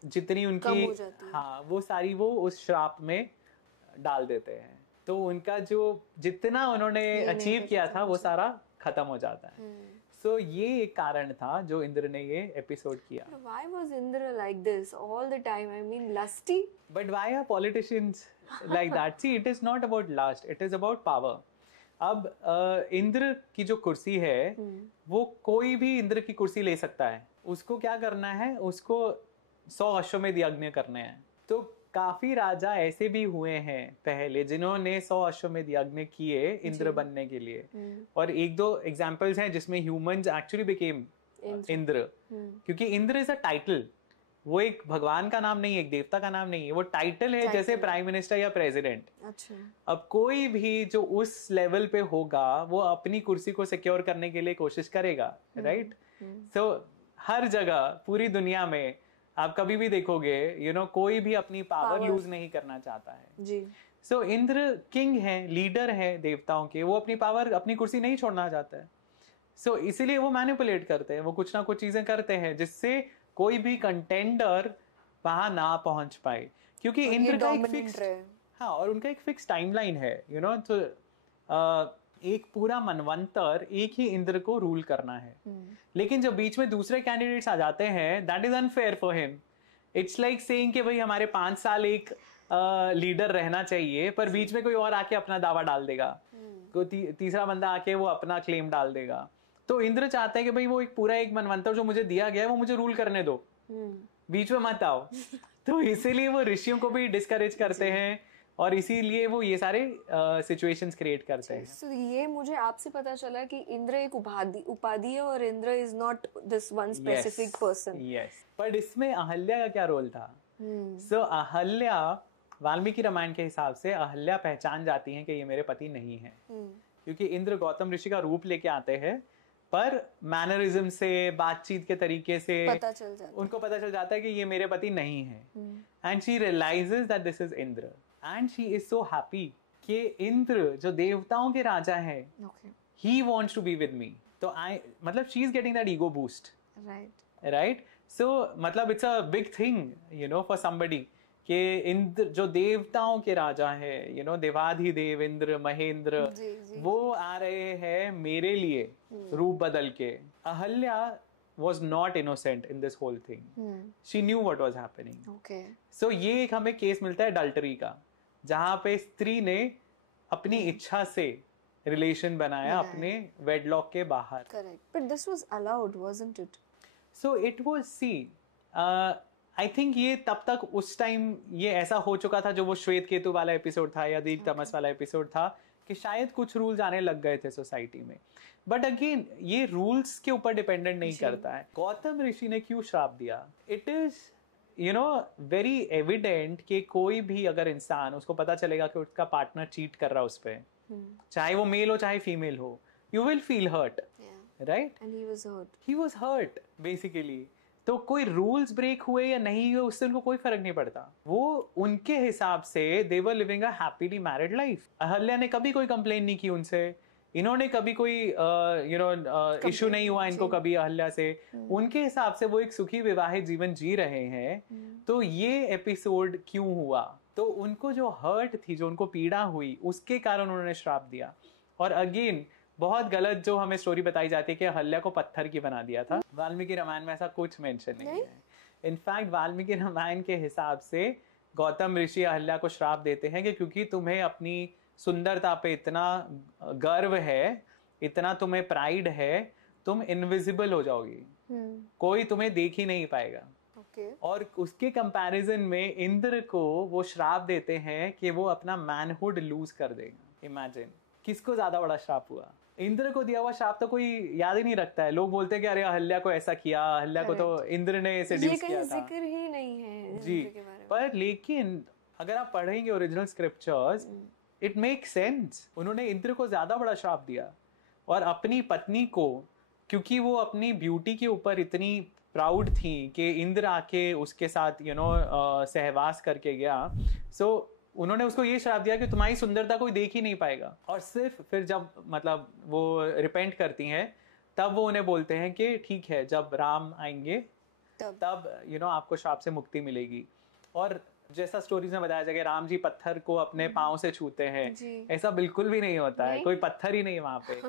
जितनी उनकी, हाँ, वो सारी वो उस श्राप में डाल देते हैं। तो उनका जो जितना उन्होंने अचीव किया था वो सारा खत्म हो जाता है। सो ये एक कारण था जो इंद्र ने ये एपिसोड किया। Why was Indra like this all the time? I mean, lusty? But why are politicians like that? See, it is not about lust, it is about power. अब इंद्र की जो कुर्सी है वो कोई भी इंद्र की कुर्सी ले सकता है। उसको क्या करना है, उसको 100 अश्वमेध यज्ञ करने हैं। तो काफी राजा ऐसे भी हुए हैं पहले जिन्होंने 100 अश्वमेध यज्ञ किए इंद्र बनने के लिए, और एक दो एग्जांपल्स हैं जिसमें ह्यूमंस एक्चुअली बिकेम इंद्र, क्योंकि इंद्र इज अ टाइटल, वो एक भगवान का नाम नहीं है, एक देवता का नाम नहीं है, वो टाइटल है जैसे प्राइम मिनिस्टर या प्रेसिडेंट। अच्छा। अब कोई भी जो उस लेवल पे होगा वो अपनी कुर्सी को सिक्योर करने के लिए कोशिश करेगा, राइट? सो हर जगह पूरी दुनिया में आप कभी भी देखोगे कोई भी अपनी पावर लूज नहीं करना चाहता है जी। सो इंद्र किंग है, लीडर है देवताओं के, वो अपनी पावर, अपनी कुर्सी नहीं छोड़ना चाहता है। सो इसीलिए वो मैनिपुलेट करते हैं, वो कुछ ना कुछ चीजें करते हैं जिससे कोई भी कंटेंडर वहां ना पहुंच पाए, क्योंकि इंद्र का एक फिक्स, हाँ, और उनका एक फिक्स टाइमलाइन है तो एक पूरा मनवंतर एक ही इंद्र को रूल करना है। लेकिन जब बीच में दूसरे कैंडिडेट्स आ जाते हैं, that is unfair for him. It's like saying कि भाई हमारे 5 साल एक लीडर रहना चाहिए, पर बीच में कोई और आके अपना दावा डाल देगा, कोई तीसरा बंदा आके वो अपना क्लेम डाल देगा। तो इंद्र चाहते हैं कि भाई वो एक पूरा एक मनवंतर जो मुझे दिया गया है वो मुझे रूल करने दो, बीच में मत आओ। तो इसीलिए वो ऋषियों को भी डिस्करेज करते हैं और इसीलिए वो ये सारे सिचुएशंस क्रिएट करते हैं। So, ये मुझे आपसे पता चला कि इंद्र एक उपाधि है और Indra is not this one specific person. Yes, पर इसमें अहल्या का क्या रोल था? सो अहल्या, वाल्मीकि रामायण के हिसाब से अहल्या पहचान जाती हैं कि ये मेरे पति नहीं है, क्योंकि इंद्र गौतम ऋषि का रूप लेके आते हैं, पर मैनरिज्म से, बातचीत के तरीके से उनको पता चल जाता है कि ये मेरे पति नहीं है। And she realises that this is Indra, and she is so happy कि इंद्र जो देवताओं के राजा है, he wants to be with me. तो मतलब she is getting that ego boost, right? So मतलब it's a big thing for somebody कि इंद्र जो देवताओं के राजा है, देवाधिदेव इंद्र महेंद्र, वो आ रहे हैं मेरे लिए रूप बदल के। Ahalya was not innocent in this whole thing. She knew what was happening. Okay. So ये एक हमें केस मिलता है अडल्टरी का, जहाँ पे स्त्री ने अपनी इच्छा से रिलेशन बनाया अपने वेडलॉक के बाहर। Correct. But this was allowed, wasn't it? So it was, see, I think ये तब तक उस टाइम ये ऐसा हो चुका था, जो वो श्वेत केतु वाला एपिसोड था या दीप तमस वाला एपिसोड था, कि शायद कुछ रूल्स आने लग गए थे सोसाइटी में। बट अगेन ये रूल्स के ऊपर डिपेंडेंट नहीं करता है। गौतम ऋषि ने क्यों श्राप दिया? इट इज वेरी एविडेंट कि कोई भी अगर इंसान, उसको पता चलेगा कि उसका पार्टनर चीट कर रहा है उस पर, चाहे वो मेल हो चाहे फीमेल हो, you will feel hurt, right? And he was hurt basically. तो कोई रूल्स ब्रेक हुए या नहीं हुए उससे उनको कोई फर्क नहीं पड़ता, वो उनके हिसाब से they were living a happily married life. Ahalya ने कभी कोई कंप्लेन नहीं की उनसे, इन्होंने कभी कोई इशू नहीं हुआ इनको कभी अहल्या से, उनके हिसाब से वो एक सुखी विवाहित जीवन जी रहे हैं। तो ये एपिसोड क्यों हुआ? तो उनको जो हर्ट थी, जो उनको पीड़ा हुई, उसके कारण उन्होंने श्राप दिया। और अगेन बहुत गलत जो हमें स्टोरी बताई जाती है कि अहल्या को पत्थर की बना दिया था। वाल्मीकि रामायण में ऐसा कुछ मेंशन नहीं है। इनफैक्ट वाल्मीकि रामायण के हिसाब से गौतम ऋषि अहल्या को श्राप देते हैं कि क्योंकि तुम्हें अपनी सुंदरता पे इतना गर्व है, इतना तुम्हें प्राइड है, तुम इनविजिबल हो जाओगी, कोई तुम्हें देख ही नहीं पाएगा। और उसके कंपैरिजन में इंद्र को वो श्राप देते हैं कि वो अपना मैनहुड लूज कर देगा। इमेजिन किसको ज्यादा बड़ा श्राप हुआ? इंद्र को दिया हुआ श्राप तो कोई याद ही नहीं रखता है। लोग बोलते हैं कि अरे अहल्या को ऐसा किया, अहल्या को तो इंद्र ने सेड्यूस किया था, जिक्र ही नहीं है जी। पर लेकिन अगर आप पढ़ेंगे original scriptures, it make sense. उन्होंने इंद्र को ज्यादा बड़ा श्राप दिया और अपनी पत्नी को, क्योंकि वो अपनी ब्यूटी के ऊपर इतनी प्राउड थी कि इंद्र आके उसके साथ सहवास करके गया, सो उन्होंने उसको ये श्राप दिया कि तुम्हारी सुंदरता कोई देख ही नहीं पाएगा। और सिर्फ फिर जब मतलब वो रिपेंट करती हैं, तब वो उन्हें बोलते हैं कि ठीक है, जब राम आएंगे तब आपको श्राप से मुक्ति मिलेगी। और जैसा स्टोरीज में बताया जाएगा राम जी पत्थर को अपने पाँव से छूते हैं, ऐसा बिल्कुल भी नहीं होता है, कोई पत्थर ही नहीं वहां पे।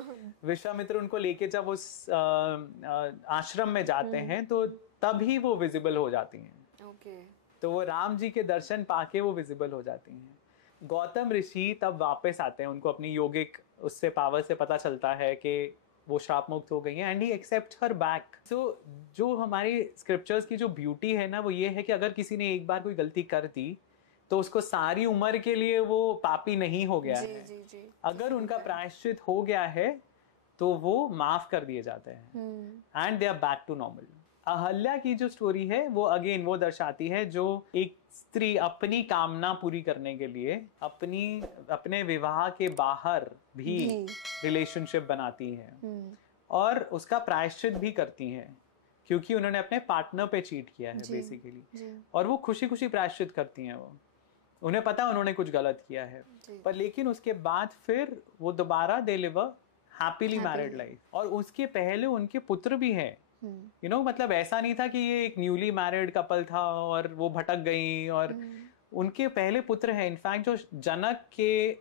विश्वामित्र उनको लेके जब उस आश्रम में जाते हैं तो तभी वो विजिबल हो जाती हैं। तो वो राम जी के दर्शन पाके वो विजिबल हो जाती हैं। गौतम ऋषि तब वापस आते हैं, उनको अपनी योगिक उससे पावर से पता चलता है कि वो श्राप मुक्त हो गई हैं, and he accept her back. So जो हमारी स्क्रिप्चर्स की जो ब्यूटी है ना, वो ये है कि अगर किसी ने एक बार कोई गलती कर दी तो उसको सारी उम्र के लिए वो पापी नहीं हो गया है। अगर उनका प्रायश्चित हो गया है तो वो माफ कर दिए जाते हैं and they are back to normal. Ahalya की जो स्टोरी है वो अगेन वो दर्शाती है जो एक स्त्री अपनी कामना पूरी करने के लिए अपने विवाह के बाहर भी रिलेशनशिप बनाती है और उसका प्रायश्चित भी करती हैं, क्योंकि उन्होंने अपने पार्टनर पे चीट किया है बेसिकली, और वो खुशी खुशी प्रायश्चित करती हैं। वो उन्हें पता उन्होंने कुछ गलत किया है, पर लेकिन उसके बाद फिर वो दोबारा they live a happily married life. और उसके पहले उनके पुत्र भी हैं, यू नो, मतलब ऐसा नहीं था कि ये एक न्यूली मैरिड कपल था और वो भटक गई, और उनके पहले पुत्र हैं। इनफैक्ट जो जनक के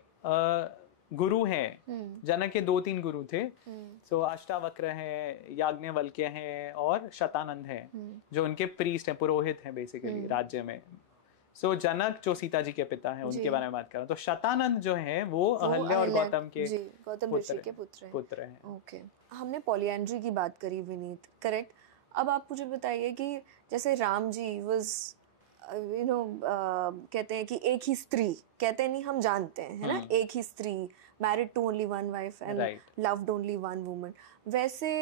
गुरु हैं, जनक के 2-3 गुरु थे, सो अष्टावक्र हैं, याज्ञवल्क्य हैं और शतानंद हैं, जो उनके प्रीस्ट हैं, पुरोहित हैं बेसिकली राज्य में। सो जनक जो सीता जी के पिता हैं उनके बारे में बात कर रहा हूँ। तो शतानंद जो हैं वो अहल्या और गौतम ऋषि के पुत्र हैं। ओके, हमने पॉलीएंड्री की बात करी विनीत, करेक्ट। अब आप मुझे बताइए कि जैसे Ram ji was you know कहते हैं कि एक ही स्त्री, कहते नहीं, हम जानते हैं, है ना, एक ही स्त्री, married to only one wife and loved only one woman. वैसे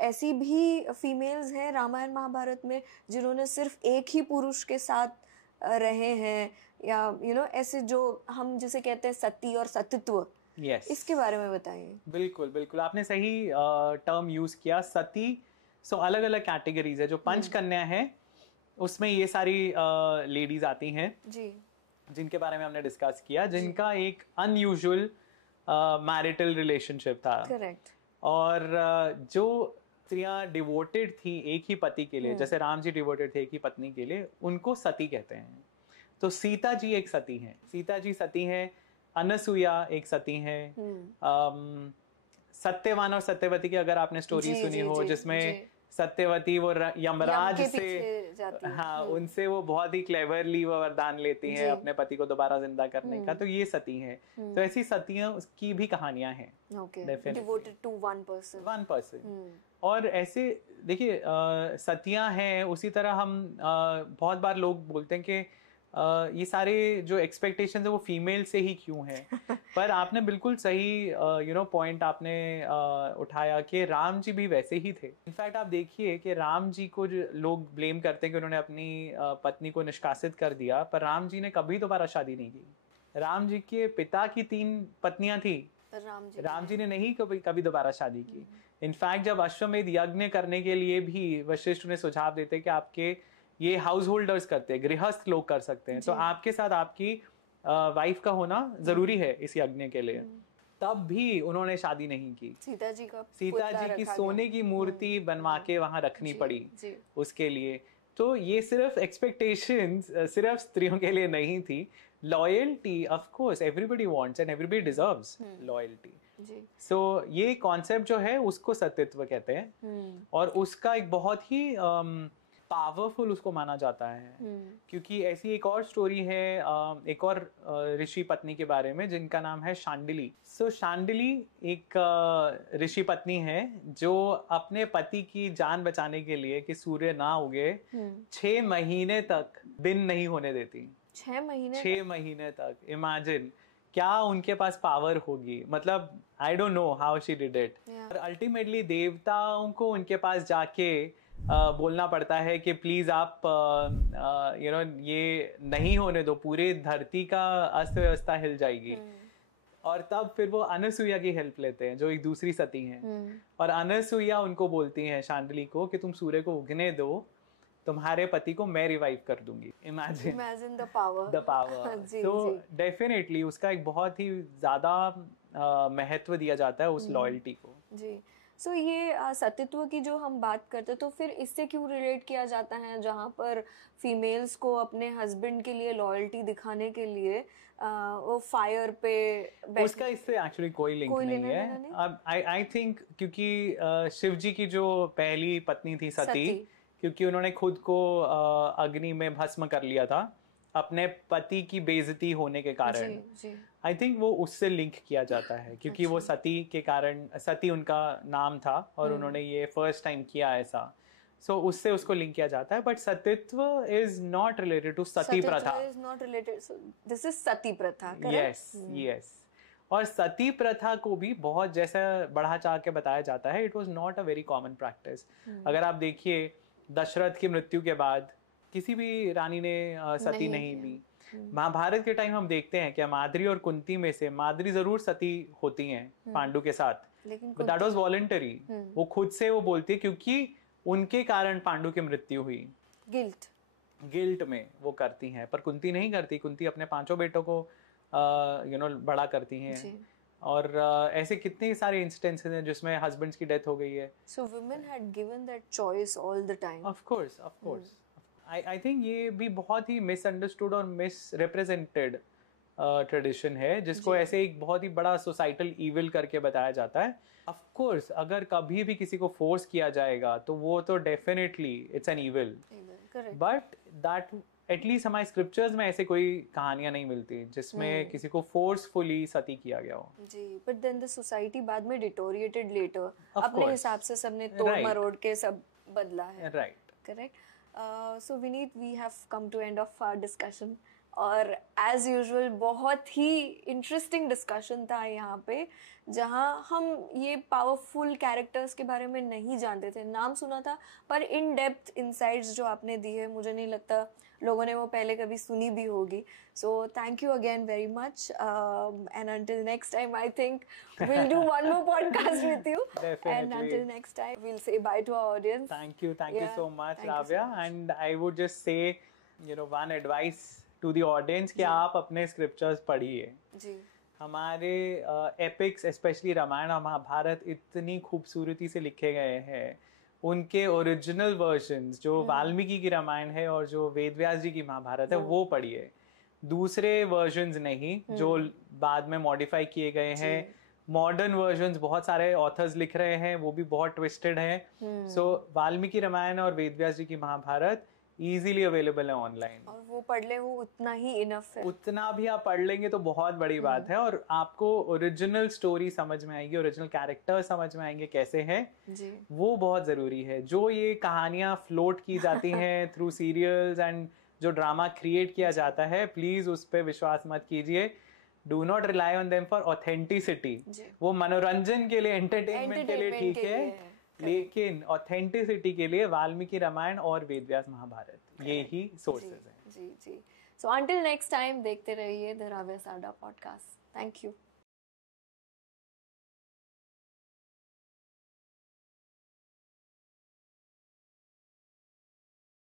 ऐसी भी फीमेल्स हैं रामायण महाभारत में जिन्होंने सिर्फ एक ही पुरुष के साथ रहे हैं, या यू नो ऐसे जो हम जिसे कहते हैं सती और सतित्व, इसके बारे में बताइए। बिल्कुल बिल्कुल, आपने सही टर्म यूज किया, सती। सो अलग अलग कैटेगरीज है। जो पंचकन्या है उसमें ये सारी लेडीज आती हैं जी, जिनके बारे में हमने डिस्कस किया, जिनका एक अनयूजुअल मैरिटल रिलेशनशिप था। करेक्ट। और जो स्त्रियां डिवोटेड थी एक ही पति के लिए, जैसे राम जी डिवोटेड थे एक ही पत्नी के लिए, उनको सती कहते हैं। तो सीता जी एक सती हैं, सीता जी सती हैं। अनसुईया एक सती हैं। सत्यवान और सत्यवती की अगर आपने स्टोरी सुनी हो, जिसमें सत्यवती वो यमराज से हाँ उनसे वो बहुत ही क्लेवरली वो वरदान लेती हैं अपने पति को दोबारा जिंदा करने का, तो ये सती हैं। तो ऐसी सतियां की भी कहानियां हैं, डिवोटेड टू वन पर्सन। और ऐसे देखिए सतियां हैं। उसी तरह हम बहुत बार लोग बोलते हैं कि ये सारे जो एक्सपेक्टेशंस है वो फीमेल से ही क्यों हैं, पर आपने बिल्कुल सही यू नो पॉइंट आपने उठाया कि राम जी भी वैसे ही थे। इनफैक्ट आप देखिए कि राम जी को जो लोग ब्लेम करते हैं कि उन्होंने अपनी पत्नी को निष्कासित कर दिया, पर राम जी ने कभी दोबारा शादी नहीं की। राम जी के पिता की 3 पत्नियां थी, राम जी ने नहीं कभी दोबारा शादी की। इनफैक्ट जब अश्वमेध यज्ञ करने के लिए भी वशिष्ठ उन्हें सुझाव देते कि आपके ये हाउस होल्डर्स करते हैं, गृहस्थ लोग कर सकते हैं, तो आपके साथ आपकी वाइफ का होना जरूरी है इस यज्ञ के लिए, तब भी उन्होंने शादी नहीं की। सीता जी की सोने की मूर्ति बनवा के वहां रखनी पड़ी उसके लिए। तो ये सिर्फ एक्सपेक्टेशंस सिर्फ स्त्रियों के लिए नहीं थी। Loyalty of course everybody wants and everybody deserves loyalty. So ये कॉन्सेप्ट जो है उसको सतित्व कहते हैं, और उसका एक बहुत ही पावरफुल उसको माना जाता है। क्योंकि ऐसी एक और स्टोरी है एक और ऋषि पत्नी के बारे में जिनका नाम है शांडिली। सो शांडिली एक ऋषि पत्नी है जो अपने पति की जान बचाने के लिए कि सूर्य ना उगे 6 महीने तक दिन नहीं होने देती। 6 महीने तक। इमेजिन क्या उनके पास पावर होगी, मतलब I don't know how she did it. और अल्टीमेटली देवताओं को उनके पास जाके बोलना पड़ता है कि प्लीज आप यू नो ये नहीं होने दो, पूरे धरती का अस्त व्यवस्था हिल जाएगी। और तब फिर वो अनसुईया की हेल्प लेते हैं जो एक दूसरी सती हैं, और अनसुईया उनको बोलती हैं शांडिली को कि तुम सूर्य को उगने दो, तुम्हारे पति को मैं रिवाइव कर दूंगी। Imagine the power. तो डेफिनेटली उसका एक बहुत ही ज्यादा महत्व दिया जाता है उस लॉयल्टी को। जी, सो ये सतीत्व की जो हम बात करते तो फिर इससे क्यों रिलेट किया जाता है, जहाँ पर फीमेल्स को अपने हस्बैंड के लिए लॉयल्टी दिखाने के लिए वो फायर पे उसका इससे एक्चुअली कोई लिंक नहीं है। अब आई थिंक क्योंकि शिव जी की जो पहली पत्नी थी सती, क्योंकि उन्होंने खुद को अग्नि में भस्म कर लिया था अपने पति की बेइज्जती होने के कारण, आई थिंक वो उससे लिंक किया जाता है, क्योंकि वो सती के कारण, सती उनका नाम था और उन्होंने ये फर्स्ट टाइम किया ऐसा, सो उससे उसको लिंक किया जाता है। But satitva is not related to sati pratha, is not related, so this is sati pratha, yes yes. और सती प्रथा को भी बहुत जैसा बढ़ा चढ़ा के बताया जाता है, it was not a very common practice. अगर आप देखिए दशरथ की मृत्यु के बाद किसी भी रानी ने सती नहीं ली। महाभारत के टाइम हम देखते हैं कि माद्री और कुंती में से माद्री जरूर सती होती हैं पांडु के साथ, बट दैट वाज वॉलंटरी, वो खुद से वो बोलती है क्योंकि उनके कारण पांडु की मृत्यु हुई, गिल्ट में वो करती हैं। पर कुंती नहीं करती, कुंती अपने 5 बेटों को बड़ा करती हैं। और ऐसे कितने सारे इंस्टेंसेस हैं जिसमें हस्बैंड्स की डेथ हो गई है। सो women had given that choice all the time. Of course I think ये भी बहुत ही मिसअंडरस्टूड और मिसरिप्रेजेंटेड ट्रेडिशन है, जिसको ऐसे एक बहुत ही बड़ा सोसाइटल इविल करके बताया जाता है। ऑफ कोर्स अगर कभी भी किसी को फोर्स किया जाएगा तो वो तो definitely it's an evil, but that at least हमारे स्क्रिप्चर्स में ऐसे कोई कहानियां नहीं मिलती जिसमें किसी को फोर्सफुली सती किया गया हो। जी, बट देन द सोसाइटी बाद में डिटोरिएटेड लेटर, अपने हिसाब से सबने तोड़ मरोड़ के सब बदला है। Right, correct. So Vineet, we have come to end of our discussion, और एज यूजुअल बहुत ही इंटरेस्टिंग डिस्कशन था यहाँ पे, जहाँ हम ये पावरफुल कैरेक्टर्स के बारे में नहीं जानते थे, नाम सुना था, पर इन डेप्थ इनसाइट्स जो आपने दी है मुझे नहीं लगता लोगों ने वो पहले कभी सुनी भी होगी। So thank you again very much, and until next time I think we'll do one more podcast with you. Definitely. And until next time we'll say bye to our audience. Thank you so much, Ravya. And I would just say, one advice to the audience कि आप अपने scriptures पढ़िए जी। हमारे epics specially Ramayan और महाभारत इतनी खूबसूरती से लिखे गए हैं, उनके ओरिजिनल वर्जन्स जो वाल्मीकि की रामायण है और जो वेदव्यास जी की महाभारत है वो पढ़िए, दूसरे वर्जन्स नहीं जो बाद में मॉडिफाई किए गए हैं। मॉडर्न वर्जन्स बहुत सारे ऑथर्स लिख रहे हैं, वो भी बहुत ट्विस्टेड है। सो वाल्मीकि रामायण और वेदव्यास जी की महाभारत इजीली अवेलेबल है ऑनलाइन, और वो पढ़ ले वो उतना ही इनफ है। उतना भी आप पढ़ लेंगे तो बहुत बड़ी बात है, और आपको ओरिजिनल स्टोरी समझ में आएगी, ओरिजिनल कैरेक्टर समझ में आएंगे कैसे हैं जी। वो बहुत जरूरी है। जो ये कहानियां फ्लोट की जाती हैं थ्रू सीरियल्स एंड जो ड्रामा क्रिएट किया जाता है, प्लीज उस पर विश्वास मत कीजिए। Do not rely on them for authenticity. वो मनोरंजन के लिए, एंटरटेनमेंट के लिए ठीक है, लेकिन ऑथेंटिसिटी के लिए वाल्मीकि रामायण और वेदव्यास महाभारत ये ही सोर्सेज हैं। जी जी। सो अंटिल नेक्स्ट टाइम देखते रहिए the Raavya Saada podcast. Thank you.